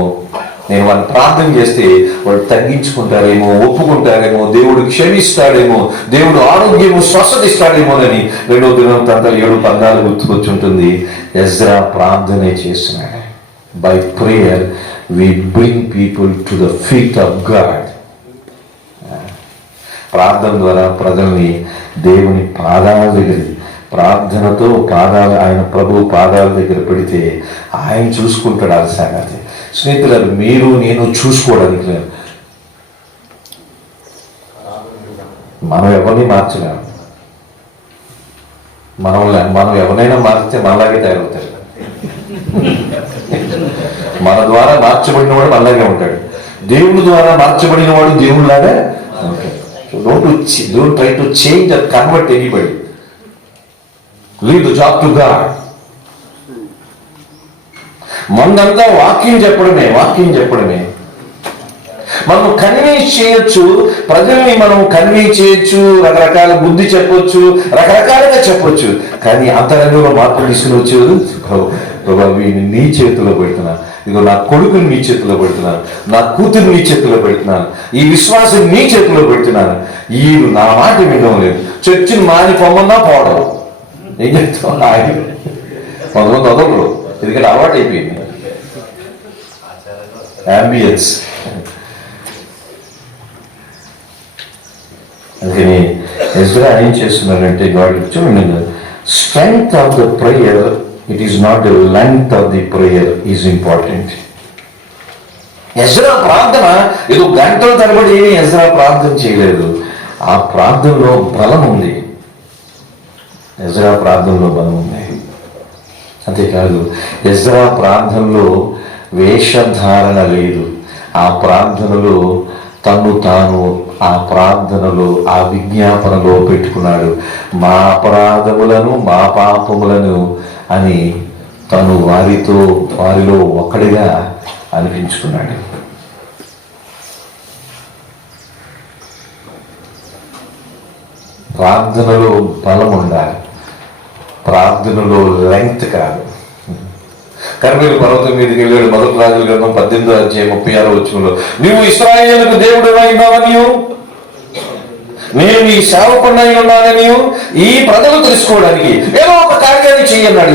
నేను వాళ్ళని ప్రార్థన చేస్తే వాళ్ళు తగ్గించుకుంటారేమో, ఒప్పుకుంటారేమో, దేవుడు క్షమిస్తాడేమో, దేవుడు ఆరోగ్యము, స్వస్థత ఇస్తాడేమోనని 2వ దినవృత్తాంతాలు 7:14 గుర్తుకొచ్చి ఉంటుంది. ఎజ్రా ప్రార్థనే చేస్తున్నాడు. By prayer we bring people to the feet of God. ప్రార్థన ద్వారా ప్రజల్ని దేవుని పాదాల దగ్గర, ప్రార్థనతో పాదాలు, ఆయన ప్రభు పాదాల దగ్గర పెడితే ఆయన చూసుకుంటాడు. ఆ సంగతి స్నేహితులు, మీరు నేను చూసుకోవడానికి లేదు. మనం ఎవరిని మార్చలేము. మనం ఎవరైనా మారితే మనలాగే తయారవుతాడు. మన ద్వారా మార్చబడిన వాడు మనలాగే ఉంటాడు. దేవుని ద్వారా మార్చబడిన వాడు దేవుడిలాగా ఉంటాడు. Don't try to change or convert anybody. Leave the job to God. మనదంతా వాక్యం చెప్పడమే. మనం కన్విన్స్ చేయొచ్చు, ప్రజల్ని మనం కన్విన్స్ చేయొచ్చు, రకరకాల బుద్ధి చెప్పొచ్చు, రకరకాలుగా చెప్పొచ్చు. కానీ అంతరంగంలో మార్పులు తీసుకుని వచ్చేది, ప్రభు వీడిని నీ చేతిలో పెడుతున్నా, ఇదిగో నా కొడుకుని నీ చేతిలో పెడుతున్నాను, నా కూతురు నీ చేతిలో పెడుతున్నాను, ఈ విశ్వాసం నీ చేతిలో పెడుతున్నాను. ఈ నా మాట వినడం లేదు. చర్చిని మాని పొమ్మన్నా పోవడం. ఏం చెప్తాం? కొంతమంది వదలరు, ఎందుకంటే అలవాటు అయిపోయింది. అంబియన్స్. అందుకని ఎజ్రా ఏం చేస్తున్నారంటే, గాడ్ చూడండి, strength of the prayer it is not the length of the prayer is important. Ezra ప్రార్థన ఏదో గంటల తరబడి ఏమీ ఎజ్రా ప్రార్థన చేయలేదు. ఆ ప్రార్థనలో బలం ఉంది. ఎజ్రా ప్రార్థనలో బలం ఉంది. అంతేకాదు, ఎజ్రా ప్రార్థనలో వేషధారణ లేదు. ఆ ప్రార్థనలో తను తాను ఆ ప్రార్థనలో ఆ విజ్ఞాపనలో పెట్టుకున్నాడు. మా అపరాధములను మా పాపములను అని తను వారిలో ఒక్కడిగా అనిపించుకున్నాడు. ప్రార్థనలో బలం ఉండాలి, ప్రార్థనలో లెంగ్త్ కాదు. కర్మేలు పర్వతం మీదకి వెళ్ళాడు. మొదటి రాజుల గ్రంథం 18:36 నువ్వు ఇశ్రాయేలుకు దేవుడు అయినావని, నేను ఈ సేవకుడినై ఉన్నానని ఈ ప్రజలు తెలుసుకోవడానికి ఏదో ఒక కార్యాన్ని చెయ్యన్నాడు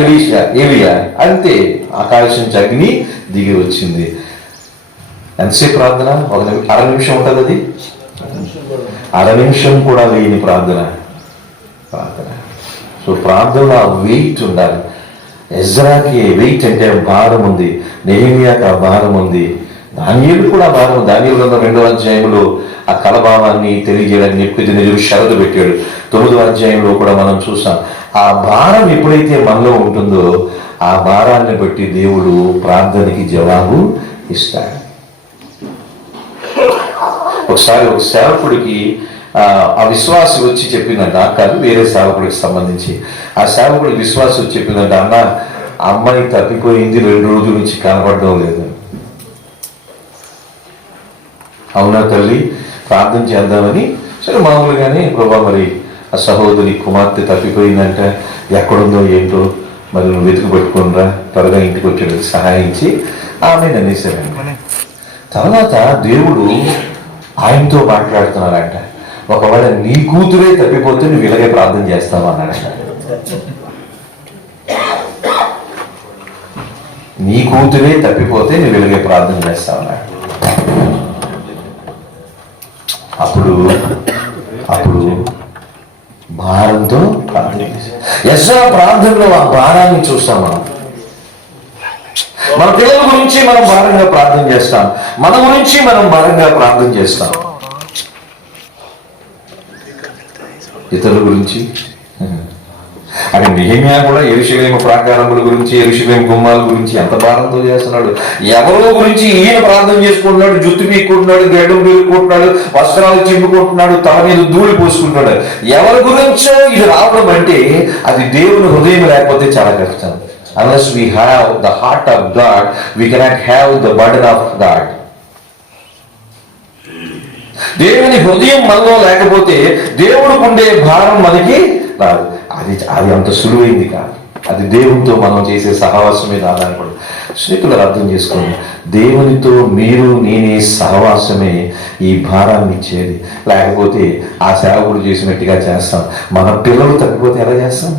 ఏలియా. అంతే, ఆకాశం నుంచి అగ్ని దిగి వచ్చింది. ఎంతసేపు ప్రార్థన? అర నిమిషం ఉంటుంది. అది అర నిమిషం కూడా వేయని ప్రార్థన. సో ప్రార్థనలో ఆ వెయిట్ ఉండాలి. ఎజ్రాకి వెయిట్ అంటే భారం ఉంది, నెహెమ్యాకి ఆ భారం ఉంది, దానియేలు కూడా భారం. దానియేలు గ్రంథం 2వ అధ్యాయంలో ఆ కలభావాన్ని తెలియజేయడానికి నెబుకద్నెజరు షరతు పెట్టాడు. 9వ అధ్యాయంలో కూడా మనం చూసాం. ఆ భారం ఎప్పుడైతే మనలో ఉంటుందో ఆ భారాన్ని బట్టి దేవుడు ప్రార్థనకి జవాబు ఇస్తాడు. ఒకసారి ఒక సేవకుడికి ఆ విశ్వాసి వచ్చి చెప్పిందంట, కాదు వేరే సేవకుడికి సంబంధించి, ఆ సేవకుడికి విశ్వాసి వచ్చి చెప్పిందంట, అన్న అమ్మాయి తప్పిపోయింది, 2 రోజుల నుంచి కనపడడం లేదు. అవునా తల్లి, ప్రార్థన చేద్దామని. సరే మామూలుగానే, ప్రభా మరి ఆ సహోదరి కుమార్తె తప్పిపోయిందంట, ఎక్కడుందో ఏంటో మరి నువ్వు వెతుకు పెట్టుకునిరా, త్వరగా ఇంటికి వచ్చేటప్పుడు సహాయించి ఆమె అనేసారంట. తర్వాత దేవుడు ఆయనతో మాట్లాడుతున్నారంట, ఒకవేళ నీ కూతురే తప్పిపోతే నువ్వు ఇలాగే ప్రార్థన చేస్తావు అన్నాడంట. నీ కూతురే తప్పిపోతే నువ్వు ఇలాగే ప్రార్థన చేస్తావు అన్నాడు. అప్పుడు భారంతో ప్రార్థన చేశాడు. ఎజ్రా ప్రార్థనలో ఆ భారాన్ని చూస్తాం. మన పిల్లల గురించి మనం భారంగా ప్రార్థన చేస్తాం, మన గురించి మనం భారంగా ప్రార్థన చేస్తాం. ఇతరుల గురించి అంటే నెహెమ్యా కూడా యెరూషలేము ప్రాకారముల గురించి, యెరూషలేము గుమ్మాల గురించి ఎంత భారంతో చేస్తున్నాడు. ఎవరో గురించి ఈయన ప్రార్థన చేసుకుంటున్నాడు, జుట్టు పీక్కుంటున్నాడు, గడ్డం పీక్కుంటున్నాడు, వస్త్రాలు చింపుకుంటున్నాడు, తల మీద ధూళి పోసుకుంటున్నాడు. ఎవరి గురించో ఇది రావడం అంటే అది దేవుని హృదయం లేకపోతే చాలా కష్టం. Unless we have the heart of God, we cannot have the burden of God. దేవుని హృదయం మనలో లేకపోతే దేవుడికి ఉండే భారం మనకి రాదు. అది అంత సులువైంది కాదు. అది దేవునితో మనం చేసే సహవాసం మీద ఆధారపడు. స్నేహితులు అర్థం చేసుకోండి, దేవునితో మీరు నేనే సహవాసమే ఈ భారాన్ని ఇచ్చేది. లేకపోతే ఆ సేవకుడు చేసినట్టుగా చేస్తాం. మన పిల్లలు తప్పిపోతే ఎలా చేస్తాం?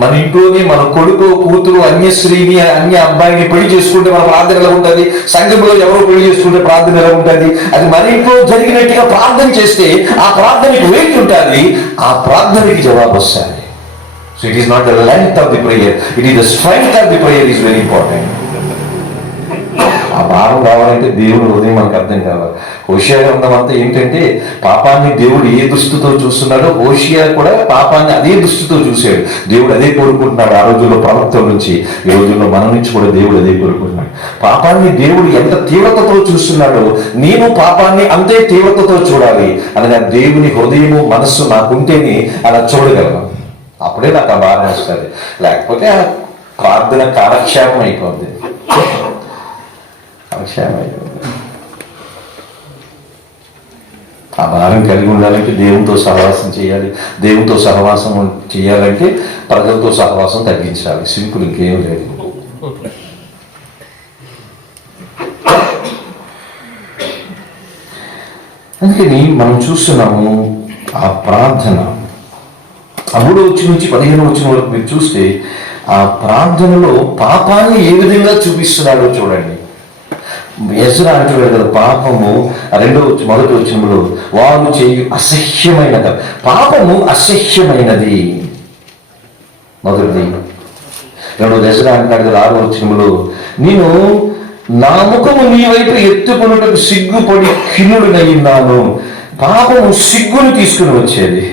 మన ఇంట్లోనే మన కొడుకు కూతురు అన్య స్త్రీని అన్య అబ్బాయిని పెళ్లి చేసుకుంటే మన ప్రార్థన ఎలా ఉంటుంది? సంఘంలో ఎవరో పెళ్లి చేసుకుంటే ప్రార్థన ఎలా ఉంటుంది? అది మన ఇంట్లో జరిగినట్టుగా ప్రార్థన చేస్తే ఆ ప్రార్థనకి వెయిట్ ఉంటుంది, ఆ ప్రార్థనకి జవాబు వస్తుంది. So it is not the length of the prayer, it is the strength of the prayer is very important. ఆ భారం రావాలంటే దేవుని హృదయం మనకు అర్థం కావాలి. హోషియా గ్రంథం అంతా ఏంటంటే పాపాన్ని దేవుడు ఏ దృష్టితో చూస్తున్నాడో హోషియా కూడా పాపాన్ని అదే దృష్టితో చూశాడు. దేవుడు అదే కోరుకుంటున్నాడు. ఆ రోజుల్లో ప్రవక్తల నుంచి, ఈ రోజుల్లో మన నుంచి కూడా దేవుడు అదే కోరుకుంటున్నాడు. పాపాన్ని దేవుడు ఎంత తీవ్రతతో చూస్తున్నాడో నేను పాపాన్ని అంతే తీవ్రతతో చూడాలి అనగా దేవుని హృదయము మనస్సు నాకుంటేనే అలా చూడగలను. అప్పుడే నాకు ఆ భారం వస్తుంది. లేకపోతే ఆ ప్రార్థన కాలక్షేపం అయిపోద్ది. ఆ భారం కలిగి ఉండాలంటే దేవునితో సహవాసం చేయాలి. దేవునితో సహవాసం చేయాలంటే ప్రజలతో సహవాసం తగ్గించాలి. సింపుల్, ఇంకేం లేదు. అందుకని మనం చూస్తున్నాము ఆ ప్రార్థన 3వ వచనం నుంచి 15వ వచనం వరకు మీరు చూస్తే ఆ ప్రార్థనలో పాపాన్ని ఏ విధంగా చూపిస్తున్నాడో చూడండి. ఎజ్రా అంటున్నాడు కదా, పాపము మొదటి వచనంలో వారు చేయు అసహ్యమైనది. పాపము అసహ్యమైనది. మొదటిది రెండు దశగా అంటాడు కదా 6వ వచనంలో, నేను నా ముఖము నీ వైపు ఎత్తుకొనుటకు సిగ్గుపడి ఖిన్నుడినయ్యున్నాను. పాపము సిగ్గును తీసుకుని వచ్చేది,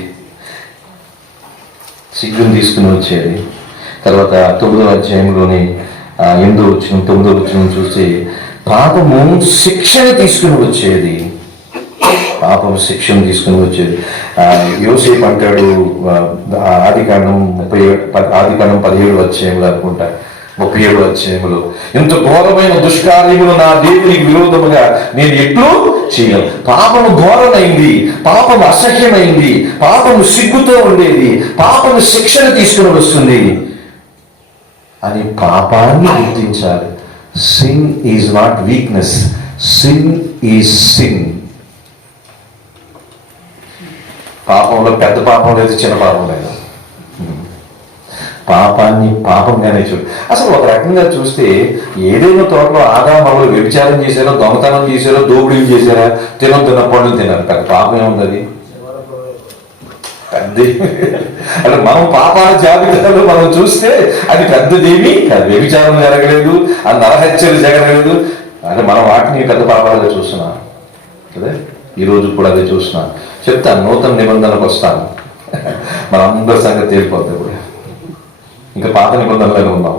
సిగ్గును తీసుకుని వచ్చేది. తర్వాత 9వ అధ్యాయంలోని 9వ వచనం చూస్తే పాపము శిక్షను తీసుకుని వచ్చేది, పాపం శిక్షను తీసుకుని వచ్చేది. యోసేపు అంటాడు ఆదికాండం 17వ అధ్యాయంలో అనుకుంటా, 37వ అధ్యాయంలో, ఎంత ఘోరమైన దుష్కార్యములు నా దేవునికి విరోధముగా నేను ఎట్లు చేయను. పాపము ఘోరమైంది, పాపము అసహ్యమైంది, పాపము సిగ్గుతో ఉండేది, పాపము శిక్షను తీసుకుని వస్తుంది అని పాపాన్ని గుర్తించాలి. Sin is not weakness, sin is sin. పాపంలో పెద్ద పాపం లేదు, చిన్న పాపం లేదు. పాపాన్ని పాపంగానే చూడు. అసలు ఒక రకంగా చూస్తే ఏదైనా తోటలో ఆదామలు వ్యభిచారం చేశారో, దొంగతనం చేశారో, దోపిడీలు చేశారా, తిన్న పండుగ తిన్నారు, పెద్ద పాపం ఏముంది అది పెద్ద. అంటే మనం పాపాల జాబితాలో మనం చూస్తే అది పెద్దదేమీ కాదు. వ్యభిచారం జరగలేదు, ఆ నరహత్యలు జరగలేదు. అంటే మనం వాటిని పెద్ద పాపాలుగా చూస్తున్నాం కదా. ఈరోజు కూడా అదే చూస్తున్నాం. చెప్తాను, నూతన నిబంధనకు వస్తాను, మన అందరి సంగతి తేలిపోద్ది. ఇప్పుడు ఇంకా పాత నిబంధనలుగా ఉన్నాం.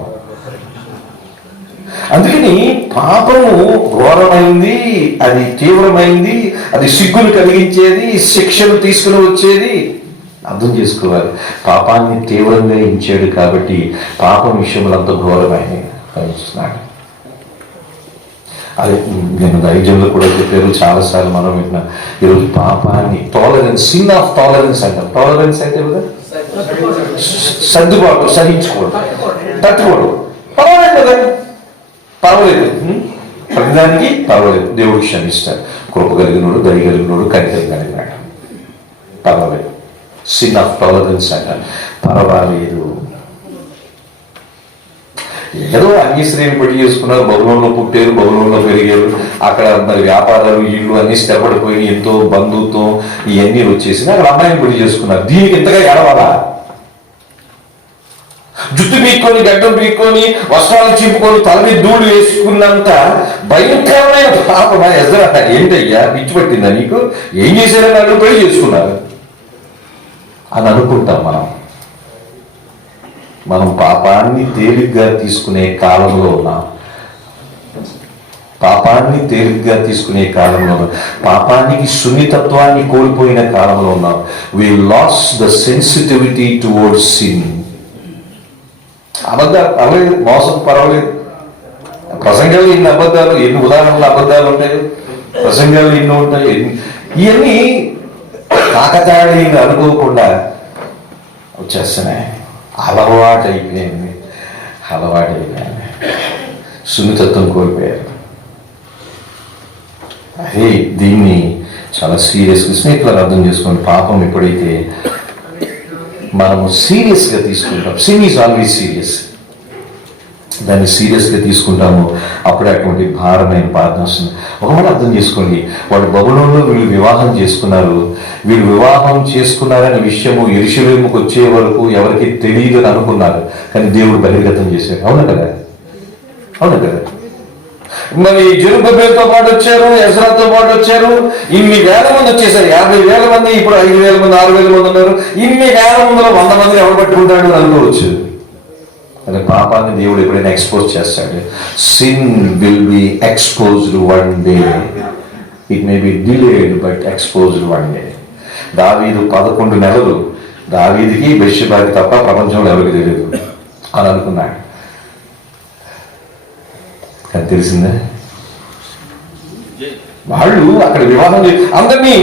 అందుకని పాపము ఘోరమైంది, అది తీవ్రమైంది, అది సిగ్గును కలిగించేది, శిక్షను తీసుకుని వచ్చేది. అర్థం చేసుకోవాలి, పాపాన్ని తీవ్రంగా ఇచ్చాడు కాబట్టి పాపం విషయంలో అంత ఘోరమైనది చూస్తున్నాడు. అది నేను దైర్యంలో కూడా చెప్పారు, చాలాసార్లు మనం వింటున్నాం. ఈరోజు పాపాన్ని టాలరెన్స్, సిన్ ఆఫ్ టాలరెన్స్ అంటాం. టాలరెన్స్ అంటే కదా సర్దుబాటు, సహించుకోవడం, తట్టుకోవడం. పర్వాలేదు కదా, పర్వాలేదు, ప్రతిదానికి పర్వాలేదు, దేవుడు క్షమిస్తాడు. కృప కలిగినోడు, దయ కలిగినోడు, కనికరం కలిగినాడు, పర్వాలేదు. సిన్ ఆఫ్ టాలరెన్స్ అంటారు. పర్వాలేదు, ఏదో అన్యశ్రేణి పెళ్లి చేసుకున్నారు, బబులోన్లో పుట్టారు, బబులోన్లో పెరిగారు, అక్కడ మరి వ్యాపారాలు ఇళ్ళు అన్ని స్థిరపడిపోయి ఎంతో బంధుత్వం ఇవన్నీ వచ్చేసి అక్కడ అమ్మాయిని పెళ్లి చేసుకున్నారు. దీనికి ఎంతగా ఎడవాలా? జుట్టు పీక్కొని, గడ్డం పీక్కొని, వస్త్రాలు చింపుకొని, తల మీద ధూళి వేసుకున్నంత భయంకరమైన పాపమా ఎదురా? ఏంటయ్యా పిచ్చి పట్టిందా నీకు? ఏం చేశారని వాళ్ళు పెళ్లి చేసుకున్నారు అని అనుకుంటాం. మనం పాపాన్ని తేలిగ్గా తీసుకునే కాలంలో ఉన్నాం. పాపాన్ని తేలిగ్గా తీసుకునే కాలంలో ఉన్నాం. పాపానికి సున్నితత్వాన్ని కోల్పోయిన కాలంలో ఉన్నాం. We lost the sensitivity towards sin. అబద్ధాలు పర్వాలేదు, మోసం పర్వాలేదు. ప్రసంగాలు ఎన్ని అబద్ధాలు, ఎన్ని ఉదాహరణలు అబద్ధాలు ఉంటాయి, ప్రసంగాలు ఎన్ని ఉంటాయి. ఇవన్నీ కాకతాళీయంగా అనుకోకుండా వచ్చేస్తున్నాయి. అలవాటు అయిపోయింది. సున్నితత్వం కోల్పోయారు. అదే దీన్ని చాలా సీరియస్గా స్నేహితులు అర్థం చేసుకోండి. పాపం ఎప్పుడైతే మనము సీరియస్గా తీసుకుంటాం, సిన్ ఈజ్ ఆల్వేస్ సీరియస్, దాన్ని సీరియస్గా తీసుకుంటాము, అప్పుడే అటువంటి భారమైన ప్రార్థన వస్తుంది. ఒకవేళ అర్థం చేసుకోండి, వాడు బబులోన్లో వీళ్ళు వివాహం చేసుకున్నారు. వీళ్ళు వివాహం చేసుకున్నారనే విషయము యెరూషలేముకు వచ్చే వరకు ఎవరికి తెలియదు అని అనుకున్నారు. కానీ దేవుడు బహిర్గతం చేశాడు. అవును కదా? మరి జెరుబ్బేలుతో పాటు వచ్చారు, ఎజ్రాతో పాటు వచ్చారు. ఇన్ని వేల మంది వచ్చేసారు. 50,000 మంది, ఇప్పుడు 5,000 మంది, 6,000 మంది ఉన్నారు. ఇన్ని వేల మందిలో 100 మందిని ఎవరు పట్టుకుంటాడు అని అనుకోవచ్చు. కానీ పాపాన్ని దేవుడు ఎప్పుడైనా ఎక్స్పోజ్ చేస్తాడు. Sin will be exposed one day. It may be delayed but exposed one day. దావీదు 11 నెలలు, దావీదికి బెత్షెబాకి తప్ప ప్రపంచంలో ఎవరికి తెలియదు అని అనుకున్నాడు. కానీ తెలిసిందే, వాళ్ళు అక్కడ వివాహం అందరినీ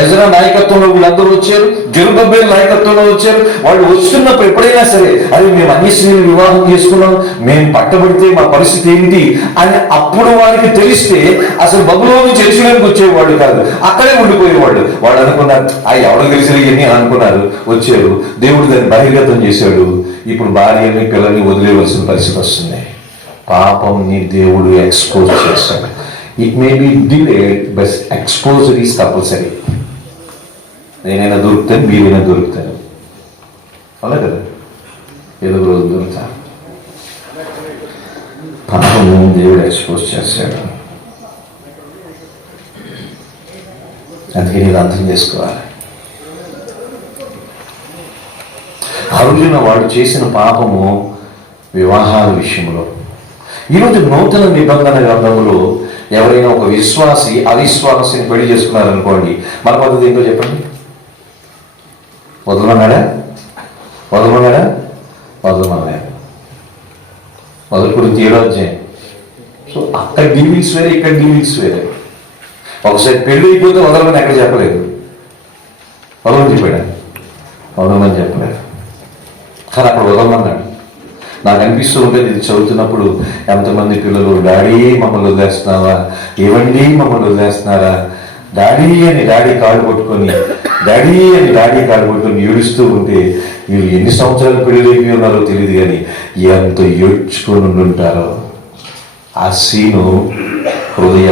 ఎజ్రా నాయకత్వంలో వీళ్ళందరూ వచ్చారు, జెరుబ్బేలు నాయకత్వంలో వచ్చారు. వాళ్ళు వస్తున్నప్పుడు ఎప్పుడైనా సరే, అరే మేము అన్యశ్రేణులు వివాహం చేసుకున్నాం, మేము పట్టబడితే మా పరిస్థితి ఏంటి అని అప్పుడు వారికి తెలిస్తే అసలు బబులోను నుంచి యెరూషలేముకు వచ్చేవాళ్ళు కాదు, అక్కడే ఉండిపోయేవాళ్ళు. వాళ్ళు అనుకున్నారు, ఎవరికి తెలిసిన ఇవన్నీ అనుకున్నారు, వచ్చారు. దేవుడు దాన్ని బహిర్గతం చేశాడు. ఇప్పుడు భార్యని పిల్లల్ని వదిలేవలసిన పరిస్థితి వస్తుంది. పాపంని దేవుడు ఎక్స్పోజ్ చేస్తాడు. It may be delayed but exposure is compulsory. నేనైనా దొరుకుతాను, మీరైనా దొరుకుతాను, అవునా కదా? ఏదో రోజు దొరుకుతారు. పాపము దేవుడు ఎక్స్పోజ్ చేశాడు. అందుకే నేను అర్థం చేసుకోవాలి. ఆ రోజున వాడు చేసిన పాపము వివాహాల విషయంలో. ఈరోజు నూతన నిబంధన గ్రంథంలో ఎవరైనా ఒక విశ్వాసి అవిశ్వాసిని పెళ్లి చేసుకున్నారనుకోండి, మన పద్ధతి ఏంటో చెప్పండి. వదలమన్నాడా? మొదలుకొని 7వ అధ్యాయం. సో అక్కడ డీలింగ్స్ వేరే, ఇక్కడ డీలింగ్స్ వేరే. ఒకసారి పెళ్ళి అయిపోతే వదలమని ఎక్కడ చెప్పలేదు. వదలని చెప్పలేదు. కానీ అక్కడ వదలమన్నాడు. నాకు అనిపిస్తూ ఉంటుంది ఇది చదువుతున్నప్పుడు, ఎంతమంది పిల్లలు డాడీ మమ్మల్ని వదిలేస్తున్నావా, ఏవండి మమ్మల్ని వదిలేస్తున్నారా, డాడీ అని డాడీ కాళ్ళు పట్టుకొని ఏడుస్తూ ఉంటే వీళ్ళు ఎన్ని సంవత్సరాలు పెళ్ళిపోయి ఉన్నారో తెలియదు, కానీ ఎంత ఏడ్చుకొని ఉంటారో. ఆ సీను హృదయ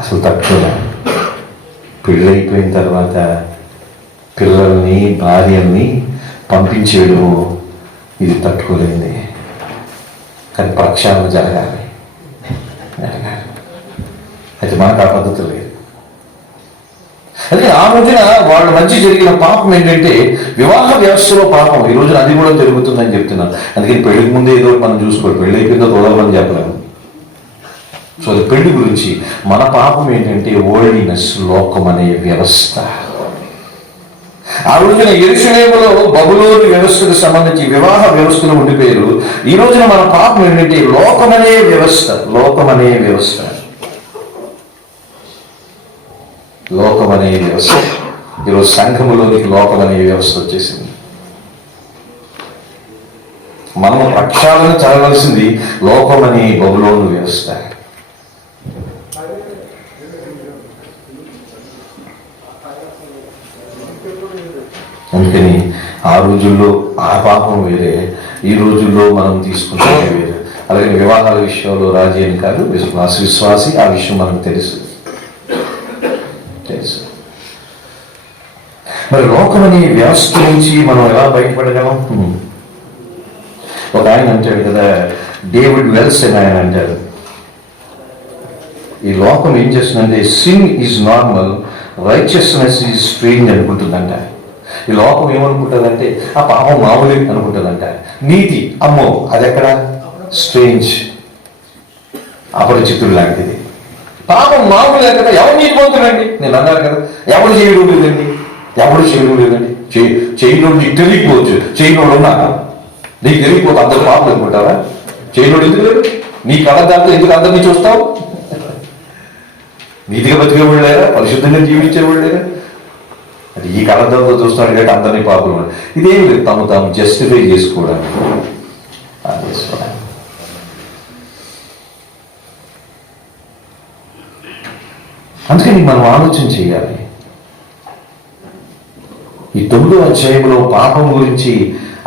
అసలు తక్కువ. పెళ్ళైపోయిన తర్వాత పిల్లల్ని భార్యల్ని పంపించేయడము ఇది తట్టుకోలేంది. కానీ ప్రక్షాళన జరగాలి. అయితే మనకు ఆ పద్ధతి లేదు. అదే ఆ రోజున వాళ్ళ మధ్య జరిగిన పాపం ఏంటంటే వివాహ వ్యవస్థలో పాపం. ఈ రోజున అది కూడా జరుగుతుందని చెప్తున్నాను. అందుకని పెళ్లికి ముందే ఏదో మనం చూసుకోవాలి. పెళ్ళి అయిపోయిందో తోదలమని చెప్పలేము. సో అది పెళ్లి గురించి. మన పాపం ఏంటంటే వరల్డ్లీనెస్, లోకం అనే వ్యవస్థ. ఆ రోజున యెరూషలేములో బబులోను వ్యవస్థకు సంబంధించి వివాహ వ్యవస్థలు ఉండిపోయారు. ఈ రోజున మన పాపం ఏంటంటే లోకమనే వ్యవస్థ. ఈరోజు సంఘములోనికి లోకం అనే వ్యవస్థ వచ్చేసింది. మనము ప్రక్షాళన చదవలసింది లోకమనే బబులోను వ్యవస్థ. అందుకని ఆ రోజుల్లో ఆ పాపం వేరే, ఈ రోజుల్లో మనం తీసుకుంటే వేరే. అలాగే వివాహాల విషయంలో రాజీ అని కాదు, విశ్వాసి. ఆ విషయం మనకు తెలుసు. మరి లోకమనే వ్యవస్థ నుంచి మనం ఎలా బయటపడగలం? ఒక ఆయన అంటాడు కదా, డేవిడ్ వెల్స్ అని ఆయన అంటాడు, ఈ లోకం ఏం చేస్తుందంటే sin is normal, righteousness is strange అనుకుంటుందంట. ఈ లోకం ఏమనుకుంటుందంటే ఆ పాపం మామూలు అనుకుంటుందంట. నీతి అమ్మో అది ఎక్కడ స్ట్రేంజ్, అపరిచితుడు లాంటిది. పాపం మామూలే కదా, ఎవరు నీతి పొందుతాడండి? నేను అన్నారు కదా, ఎవరు చేయడం లేదండి. చేయనోడు నీకు తెలియకపోవచ్చు. చేయనోడు ఉన్నాక నీకు తెలియకపోతే అందరు పాపం అనుకుంటారా? చేయనోడు ఎందుకు లేదు? నీ కళదాంతో ఎందుకు అందరినీ చూస్తావు? నీతిగా బతికేవాళ్ళు లేరా? పరిశుద్ధంగా జీవించేవాళ్ళు లేరా? అది ఈ కళదాంతో చూస్తాడు కాబట్టి అందరినీ పాపం. ఇదేం లేదు, తాము జస్టిఫై చేసుకోవడానికి. అందుకని మనం ఆలోచన చేయాలి. ఈ 9వ అధ్యాయంలో పాపం గురించి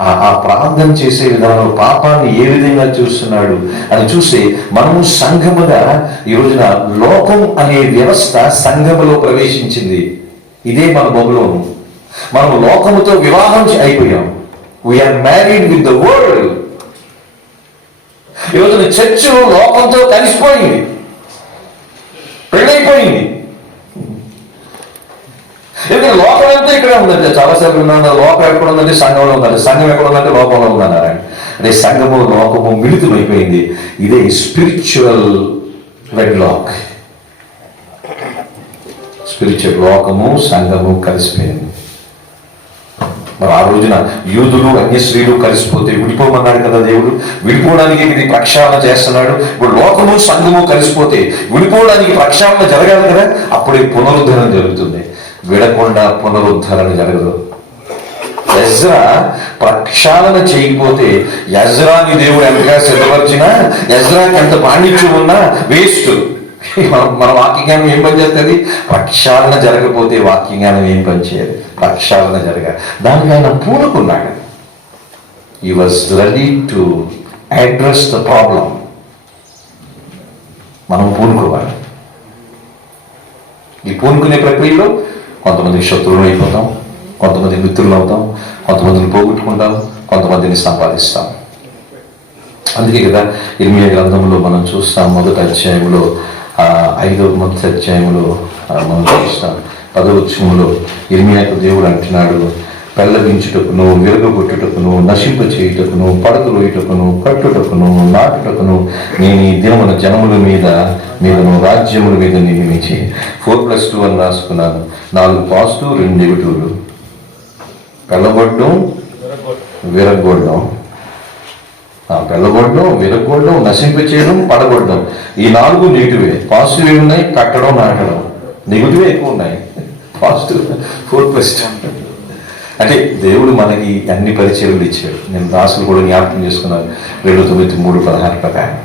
ఆ ప్రార్థన చేసే విధానం, పాపాన్ని ఏ విధంగా చూస్తున్నాడు అని చూస్తే మనము సంఘముగా ఈ రోజున లోకం అనే వ్యవస్థ సంఘములో ప్రవేశించింది. ఇదే మన బబులోను. మనము లోకముతో వివాహం అయిపోయాం. We are married with the world. ఈ రోజున చర్చ్ లోకంతో కలిసిపోయింది, పెళ్ళైపోయింది. ఎందుకంటే లోకం అంతా ఇక్కడే ఉందంటే, చాలాసార్లు ఉన్నాను, లోకం ఎక్కడ ఉందంటే సంఘంలో ఉందంటే, సంఘం ఎక్కడ ఉందంటే లోకంలో ఉందన్నారు. అంటే సంఘము లోకము మిళితమైపోయింది. ఇదే స్పిరిచువల్ వెడ్లాక్. స్పిరిచువల్ లోకము సంఘము కలిసిపోయింది. మరి ఆ రోజున యూదులు అన్యశ్రీలు కలిసిపోతే విడిపోమన్నాడు కదా దేవుడు. విడిపోవడానికి ఇది ప్రక్షాళన చేస్తున్నాడు. ఇప్పుడు లోకము సంఘము కలిసిపోతే విడిపోవడానికి ప్రక్షాళన జరగాలి కదా, అప్పుడే పునరుద్ధరణ జరుగుతుంది. విడకుండా పునరుద్ధరణ జరగదు. ఎజ్రా ప్రక్షాళన చేయకపోతే, ఎజ్రాని దేవుడు ఎంతగా సిద్ధపరిచినా, ఎజ్రాకి ఎంత పాండిత్యం ఉన్నా వేస్ట్. మన వాక్యజ్ఞానం ఏం పనిచేస్తుంది? ప్రక్షాళన జరగకపోతే వాక్యజ్ఞానం ఏం పనిచేయదు. ప్రక్షాళన జరగాలి. దానికి ఆయన పూనుకున్నాడు. He was ready to address the problem. మనం పూనుకోవాలి. ఈ పూనుకునే ప్రక్రియలో కొంతమంది శత్రువులు అయిపోతాం, కొంతమంది మిత్రులు అవుతాం, కొంతమందిని పోగొట్టుకుంటాం, కొంతమందిని సంపాదిస్తాం. అందుకే కదా ఇర్మియా గ్రంథంలో మనం చూస్తాం, మొదటి అధ్యాయంలో 5వ అధ్యాయంలో మనం చూస్తాం 10వ వచనంలో ఇర్మియాకు దేవుడు అంటున్నాడు, పెళ్ళగించుటకును, విరగొట్టుటకును, నశింప చేయుటకును, పడకలోయుటకును, కట్టుటకును, నాటుటకును నేను ఈ దినమున జనముల మీదను రాజ్యముల మీద నియమించి 4+2 అని రాసుకున్నాను. 4 పాజిటివ్, 2 నెగిటివ్లు. పెళ్ళగొట్టడం, విరగొట్టడం, పెళ్ళగొట్టడం, విరగొట్టడం, నశింప చేయడం, పడగొట్టడం. ఈ 4 నెగిటివే. పాజిటివ్ ఏమున్నాయి? కట్టడం, నాటడం. నెగిటివే ఎక్కువ ఉన్నాయి. పాజిటివ్ 4+2. అంటే దేవుడు మనకి అన్ని పరిచయాలు ఇచ్చాడు. నేను దాసులు కూడా జ్ఞాపకం చేసుకున్నాను 2:9-3:16 ప్రకారం.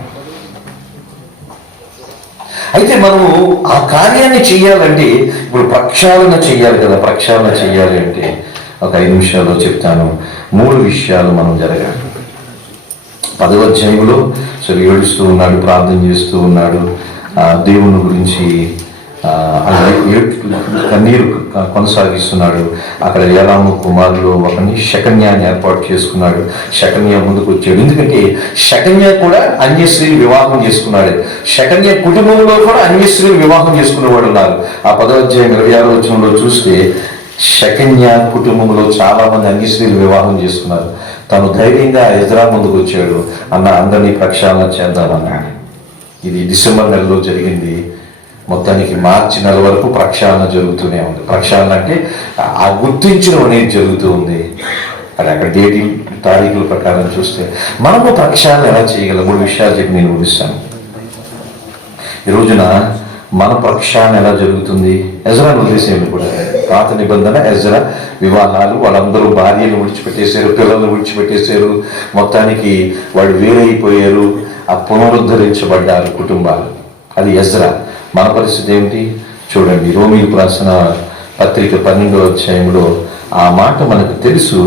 అయితే మనము ఆ కార్యాన్ని చెయ్యాలంటే ఇప్పుడు ప్రక్షాళన చెయ్యాలి కదా. ప్రక్షాళన చెయ్యాలి అంటే ఒక 5 నిమిషాల్లో చెప్తాను. 3 విషయాలు మనం జరగాలి. 10వ అధ్యాయంలో సరే ఏడుస్తూ ఉన్నాడు, ప్రార్థన చేస్తూ ఉన్నాడు, దేవుని గురించి కన్నీరు కొనసాగిస్తున్నాడు. అక్కడ ఏలాము కుమారులు ఒకరిని షకన్యాన్ని ఏర్పాటు చేసుకున్నాడు. షకన్యా ముందుకు వచ్చాడు. ఎందుకంటే షకన్యా కూడా అన్యస్త్రీని వివాహం చేసుకున్నాడు. షకన్యా కుటుంబంలో కూడా అన్యస్త్రీని వివాహం చేసుకునేవాడు ఉన్నారు. ఆ 10వ అధ్యాయం 26వ వచనంలో చూస్తే షకన్యా కుటుంబంలో చాలా మంది అన్యస్త్రీలు వివాహం చేసుకున్నారు. తను ధైర్యంగా ఎజ్రా ముందుకు వచ్చాడు, అన్న అందరినీ ప్రక్షాళన చేద్దామన్నాడు. ఇది డిసెంబర్ నెలలో జరిగింది. మొత్తానికి మార్చి నెల వరకు ప్రక్షాళన జరుగుతూనే ఉంది. ప్రక్షాళన అంటే ఆ గుర్తించడం అనేది జరుగుతూ ఉంది. అది అక్కడ డేటింగ్ తారీఖుల ప్రకారం చూస్తే మనము ప్రక్షాళన ఎలా చేయగలం? 3 విషయాలు చెప్పి నేను ఊహిస్తాను. ఈ రోజున మన ప్రక్షాళన ఎలా జరుగుతుంది? ఎజ్రాను వదిలేసేయండి కూడా. పాత నిబంధన ఎజ్రా వివాహాలు, వాళ్ళందరూ భార్యను విడిచిపెట్టేశారు, పిల్లలను విడిచిపెట్టేశారు, మొత్తానికి వాళ్ళు వేరైపోయారు, ఆ పునరుద్ధరించబడ్డారు కుటుంబాలు. అది ఎజ్రా. మన పరిస్థితి ఏమిటి చూడండి. రోమీయులకు రాసిన పత్రిక 12వ అధ్యాయంలో ఆ మాట మనకు తెలుసు.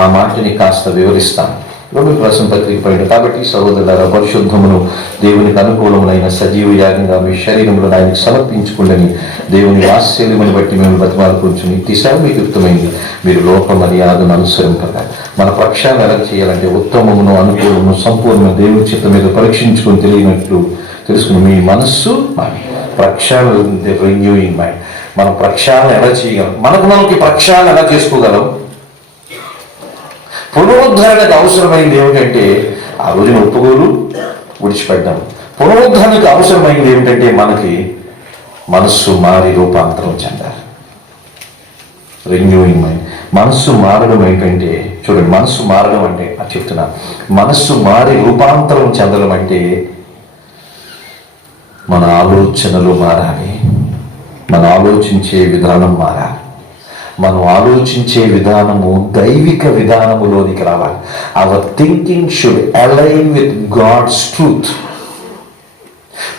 ఆ మాటని కాస్త వివరిస్తాం. రోమీయులకు రాసిన పత్రిక 12. కాబట్టి సహోదరులారా, పరిశుద్ధమును దేవునికి అనుకూలములైన సజీవ యాగంగా మీ శరీరంలో ఆయనకు సమర్పించుకుండని దేవుని వాత్సల్యమును బట్టి మేము బతిమాలుకొంచు. ఇట్టి మీకు యుక్తమైంది. మీరు లోక మర్యాదను అనుసరింపక మన ప్రక్షాళన ఎలా చేయాలంటే ఉత్తమమును, అనుకూలమును, సంపూర్ణ దేవుని చిత్తం మీద పరీక్షించుకొని తెలియనట్లు తెలుసుకుని మీ మనస్సు ప్రక్షాళన, రెన్యూయింగ్ మైండ్. మనం ప్రక్షాళన ఎలా చేయగలం? మనకి ప్రక్షాళన ఎలా చేసుకోగలం? పునరుద్ధరణకు అవసరమైంది ఏమిటంటే ఆ రోజున ఒప్పుకోలు విడిచిపెట్టాం. పునరుద్ధరణకు అవసరమైంది ఏమిటంటే మనకి మనస్సు మారి రూపాంతరం చెందాలి. Renewing mind. మనస్సు మారడం ఏంటంటే చూడండి, మనస్సు మారడం అంటే చెప్తున్నా, మనస్సు మారి రూపాంతరం చెందడం అంటే మన ఆలోచనలు మారాలి, మన ఆలోచించే విధానం మారాలి. మనం ఆలోచించే విధానము దైవిక విధానములోనికి రావాలి. Our thinking should align with God's truth.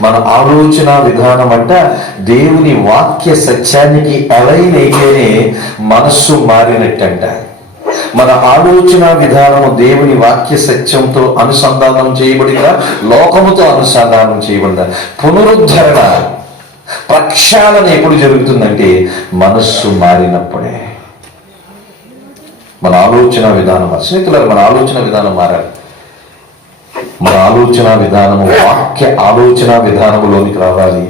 మన ఆలోచన విధానం అంట దేవుని వాక్య సత్యానికి అలైన్ అయితేనే మనస్సు మారినట్టంట. మన ఆలోచన విధానము దేవుని వాక్య సత్యంతో అనుసంధానం చేయబడిందా, లోకముతో అనుసంధానం చేయబడిందా? పునరుద్ధరణ, ప్రక్షాళన ఎప్పుడు జరుగుతుందంటే మనస్సు మారినప్పుడే. మన ఆలోచన విధానం, స్నేహితులారా, మన ఆలోచన విధానం మారాలి. మన ఆలోచన విధానము వాక్య ఆలోచన విధానములోనికి రావాలి,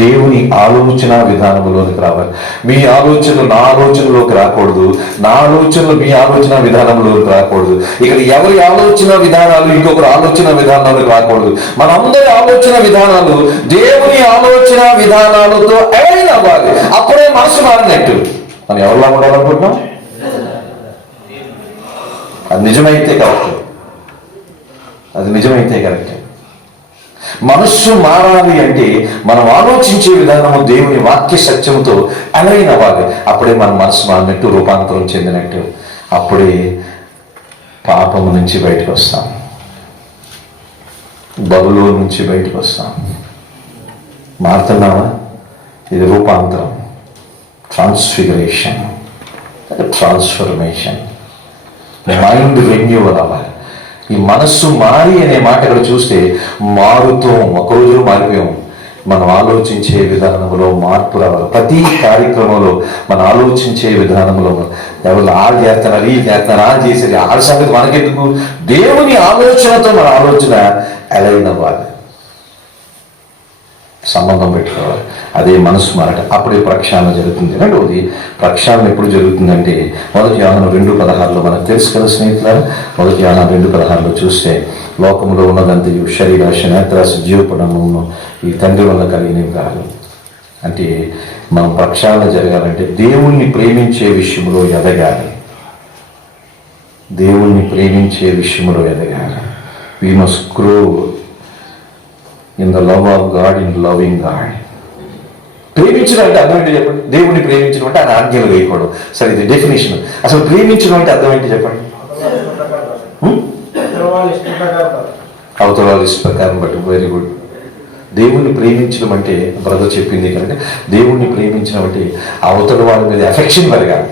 దేవుని ఆలోచన విధానములోనికి రావాలి. మీ ఆలోచనలు నా ఆలోచనలోకి రాకూడదు, నా ఆలోచనలు మీ ఆలోచన విధానంలోకి రాకూడదు. ఇక్కడ ఎవరి ఆలోచన విధానాలు ఇంకొకరు ఆలోచన విధానాలకు రాకూడదు. మనందరి ఆలోచన విధానాలు దేవుని ఆలోచన విధానాలతో అలైన్ అవ్వాలి. అప్పుడే మనసు మారినట్టు. మనం ఎవరిలా ఉండాలనుకుంటున్నాం? అది నిజమైతే కరెక్ట్, అది నిజమైతే కరెక్ట్. మనస్సు మారాలి అంటే మనం ఆలోచించే విధానము దేవుని వాక్య సత్యముతో అలైన్ అవ్వాలి. అప్పుడే మన మనస్సు మారినట్టు, రూపాంతరం చెందినట్టు. అప్పుడే పాపము నుంచి బయటకు వస్తాం, బబులో నుంచి బయటకు వస్తాం. మారుతున్నావా? ఇది రూపాంతరం, ట్రాన్స్ఫిగరేషన్, ట్రాన్స్ఫర్మేషన్. మైండ్ రెన్యూవల్ అవ్వాలి. ఈ మనస్సు మారి అనే మాట ఇక్కడ చూస్తే మారుతాం. ఒక రోజులో మారిపోయాం. మనం ఆలోచించే విధానంలో మార్పు రావాలి. ప్రతి కార్యక్రమంలో మనం ఆలోచించే విధానంలో ఎవరు ఆళ్ళు చేస్తున్నారు, ఈ చేస్తున్నారు, ఆ చేసేది ఆడ సంగతి మనకెందుకు, దేవుని ఆలోచనతో మన ఆలోచన అలైన్ అవ్వాలి, సంబంధం పెట్టుకోవాలి. అదే మనసు మారట, అప్పుడే ప్రక్షాళన జరుగుతుంది. రెండవది, ప్రక్షాళన ఎప్పుడు జరుగుతుందంటే 1 యోహాను 2:16 మనకు తెలుసు కదా స్నేహితులారా. 1 యోహాను 2:16 చూస్తే, లోకంలో ఉన్నదంతయు శరీరాశ, నేత్రాశ, జీవపడము ఈ తండ్రి వల్ల కలిగినవి కాదు. అంటే మనం ప్రక్షాళన జరగాలంటే దేవుణ్ణి ప్రేమించే విషయంలో ఎదగాలి. దేవుణ్ణి ప్రేమించే విషయంలో ఎదగాలి. We must grow in the love of God, in loving God. ప్రేమించడం అంటే అర్థం ఏంటి చెప్పండి? దేవుణ్ణి ప్రేమించడం అంటే ఆయన ఆజ్ఞలు వేయకూడదు. సరే, ఇది డెఫినేషన్. అసలు ప్రేమించడం అంటే అర్థం ఏంటి చెప్పండి? అవతల వాళ్ళ ఇష్ట ప్రకారం బట్టి. Very good. దేవుణ్ణి ప్రేమించడం అంటే బ్రదర్ చెప్పింది కనుక, దేవుణ్ణి ప్రేమించడం అంటే అవతల వాళ్ళ మీద ఎఫెక్షన్ పెరగాలి.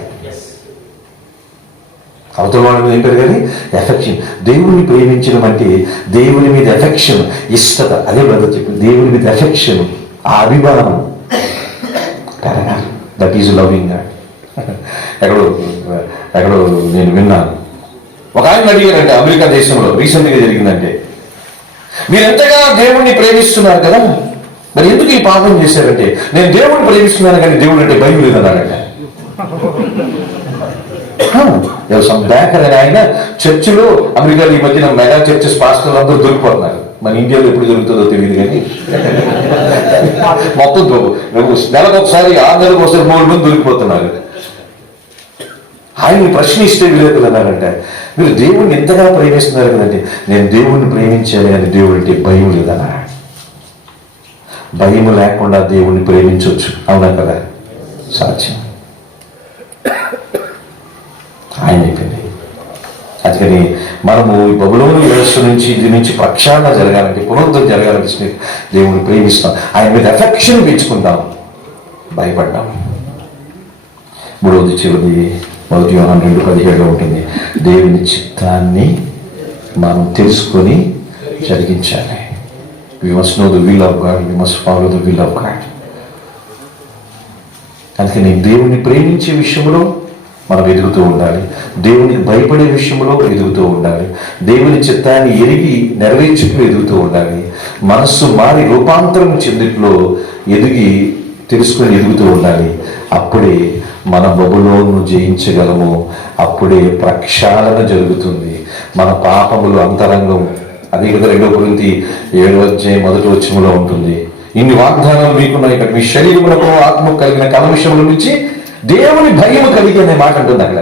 అవతల వాళ్ళ మీద ఏం పెరగాలి? ఎఫెక్షన్. దేవుణ్ణి ప్రేమించడం అంటే దేవుని మీద ఎఫెక్షన్, ఇష్టత. అదే బ్రదర్ చెప్పింది, దేవుని మీద ఎఫెక్షన్, ఆ అభిమానం పెరగాలి. That is loving God. ఎక్కడో నేను విన్నాను, ఒక ఆయన అడిగారంటే అమెరికా దేశంలో రీసెంట్గా జరిగిందంటే, మీరు ఎంతగా దేవుణ్ణి ప్రేమిస్తున్నారు కదా, మరి ఎందుకు ఈ పాపం చేశారంటే, నేను దేవుణ్ణి ప్రేమిస్తున్నాను కానీ దేవుడు అంటే భయం లేదన్నారంట. బేకర్ అని ఆయన చర్చిలో, అమెరికాలో ఈ మధ్యన మెగా చర్చెస్ పాస్టర్లు అందరూ దొరికిపోతున్నారు. మన ఇండియాలో ఎప్పుడు దొరుకుతుందో తెలియదు కానీ మొత్తం నెలకు ఒకసారి 6 నెలలకు ఒకసారి 3 మంది దొరికిపోతున్నారు. ఆయన్ని ప్రశ్నిస్తే విలేకరులు అన్నారంటే, మీరు దేవుణ్ణి ఎంతగా ప్రేమిస్తున్నారు కదంటే, నేను దేవుణ్ణి ప్రేమించాను అని దేవుడు అంటే భయం లేదన్నా. భయం లేకుండా దేవుణ్ణి ప్రేమించవచ్చు, అవునా కదా? సాధ్యం. ఆయన అయిపోయింది. అందుకని మనము ఈ బబులోను వ్యవస్థ నుంచి, దీని నుంచి ప్రక్షాళన జరగాలంటే, పునరుద్ధరణ జరగాలంటే దేవుణ్ణి ప్రేమిస్తాం, ఆయన మీద ఎఫెక్షన్ పెంచుకుంటాం, భయపడ్డాం. మూడవది చివరిది 1 యోహాను 2:17 ఉంటుంది, దేవుని చిత్తాన్ని మనం తెలుసుకొని జరిగించాలి. We must know the will of God, we must follow the will of God. అందుకని దేవుని ప్రేమించే విషయంలో మనం ఎదుగుతూ ఉండాలి, దేవునికి భయపడే విషయంలో ఎదుగుతూ ఉండాలి, దేవుని చిత్తాన్ని ఎరిగి నెరవేర్చుకు ఎదుగుతూ ఉండాలి, మనస్సు మారి రూపాంతరం చెందిట్లో ఎదిగి తెలుసుకొని ఎదుగుతూ ఉండాలి. అప్పుడే మన బబులోను జయించగలము, అప్పుడే ప్రక్షాళన జరుగుతుంది. మన పాపములు అంతరంగం, అదే కదా 2 కొరింథీ 7:1 ఉంటుంది. ఇన్ని వాగ్దానాలు మీకున్నాయి, ఇక్కడ మీ శరీరములకు ఆత్మకు కలిగిన కల్మషముల నుంచి దేవుని భయము కలిగి అనే మాట ఉంటుంది అక్కడ.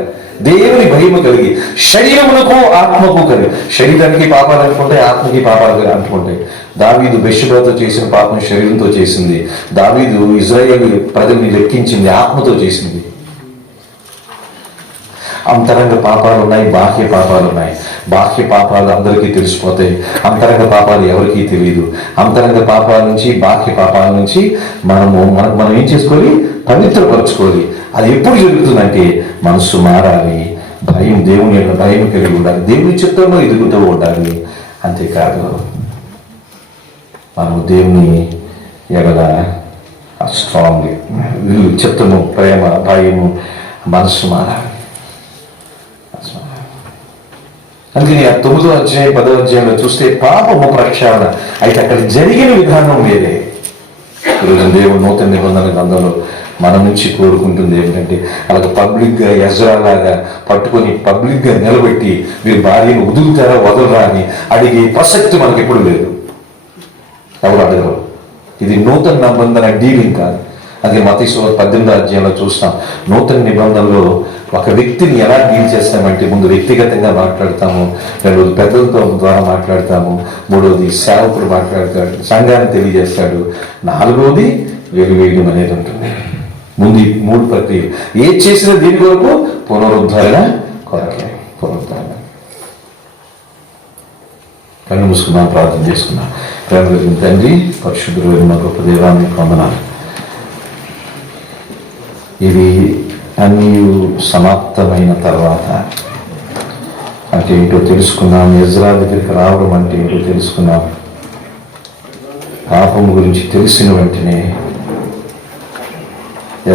దేవుని భయము కలిగి, శరీరములకు ఆత్మకు కలిగి. శరీరానికి పాపాలు అనుకుంటాయి, ఆత్మకి పాపాలు అనుకుంటాయి. దావీదు బెత్షెబాతో చేసిన పాపం శరీరంతో చేసింది. దావీదు ఇజ్రాయేలు ప్రజల్ని లెక్కించింది, ఆత్మతో చేసింది. అంతరంగ పాపాలు ఉన్నాయి, బాహ్య పాపాలు ఉన్నాయి. బాహ్య పాపాలు అందరికీ తెలిసిపోతాయి, అంతరంగ పాపాలు ఎవరికీ తెలియదు. అంతరంగ పాపాల నుంచి, బాహ్య పాపాల నుంచి మనం ఏం చేసుకోవాలి? పవిత్రపరచుకోవాలి. అది ఎప్పుడు జరుగుతుందంటే మనస్సు మారాలి, భయం, దేవుని యొక్క భయం కలిగి ఉండాలి, దేవుని చిత్తంలో ఎదుగుతూ ఉండాలి. అంతేకాదు, మనము దేవుని ఎడల స్ట్రాంగ్ చిత్తము, ప్రేమ, భయము, మనస్సు మారాలి. అందుకని ఆ 9వ అధ్యాయం 10వ అధ్యాయంలో చూస్తే పాపము ప్రక్షాళన అయితే అక్కడ జరిగిన విధానం వేరే. ఈరోజు దేవుడు నూతన నిబంధన గ్రంథంలో మన నుంచి కోరుకుంటుంది ఏంటంటే, అలాగే పబ్లిక్గా ఎజ్రాలాగా పట్టుకొని పబ్లిక్గా నిలబెట్టి మీరు భార్యను వదులుతారా వదలరా అని అడిగే ప్రసక్తి మనకి ఎప్పుడు లేదు. ఎవరు అడగరు. ఇది నూతన నిబంధన డీలింగ్ కాదు. అది మత్తయి 18వ అధ్యాయంలో చూస్తాం. నూతన నిబంధనలో ఒక వ్యక్తిని ఎలా డీల్ చేస్తామంటే, ముందు వ్యక్తిగతంగా మాట్లాడతాము, రెండవది పెద్దలతో ద్వారా మాట్లాడతాము, మూడవది సేవకుడు మాట్లాడతాడు, సంఘాన్ని తెలియజేస్తాడు, నాలుగవది వెలువేయడం అనేది ఉంటుంది. ముందు 3 ప్రక్రియలు. ఏది చేసినా దీని కొరకు పునరుద్ధరణ కొరకే. పునరుద్ధరణ. కళ్ళు మూసుకున్నాం, ప్రార్థన చేసుకున్నాం. ప్రేమ కలిగిన తండ్రి, పరిశుద్ధుడు మా గొప్ప దేవాన్ని వందనాలు. ఇవి అన్నీ సమాప్తమైన తర్వాత అంటే ఏంటో తెలుసుకున్నాం. ఎజ్రా దగ్గరికి రావడం అంటే ఏంటో తెలుసుకున్నాం. పాప పాపం గురించి తెలిసిన వెంటనే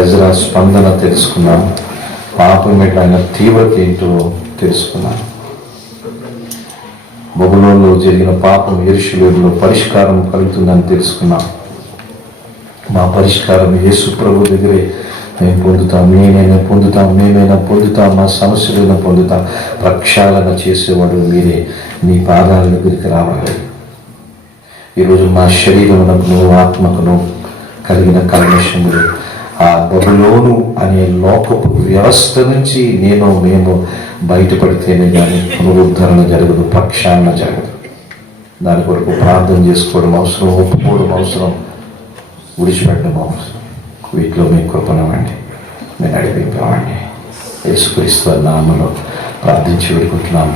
ఎజ్రా స్పందన తెలుసుకున్నాం. పాపం ఎట్లయిన తీవ్రత ఏంటో తెలుసుకున్నాం. బబులోనులో జరిగిన పాపం యెరూషలేములో పరిష్కారం కలుగుతుందని తెలుసుకున్నాం. మా పరిష్కారం యేసు ప్రభు దగ్గరే మేము పొందుతాం. మేమైనా పొందుతాం, మా సమస్యలైనా పొందుతాం. ప్రక్షాళన చేసేవాడు మీరే. నీ పాదాల దగ్గరికి రావాలి. ఈరోజు మా శరీరమునకును ఆత్మకును కలిగిన కల్మషములు, ఆ బబులోను అనే లోకపు వ్యవస్థ నుంచి మేము బయటపడితేనే కానీ పునరుద్ధరణ జరగదు, ప్రక్షాళన జరగదు. దాని కొరకు ప్రార్థన చేసుకోవడం అవసరం, ఒప్పుకోవడం అవసరం, విడిచిపెట్టడం అవసరం. వీటిలో మీ కృపణమండి, నేను నడిపింపమండి. యేసుక్రీస్తు నామములో ప్రార్థించి వేడుకుంటున్నాం.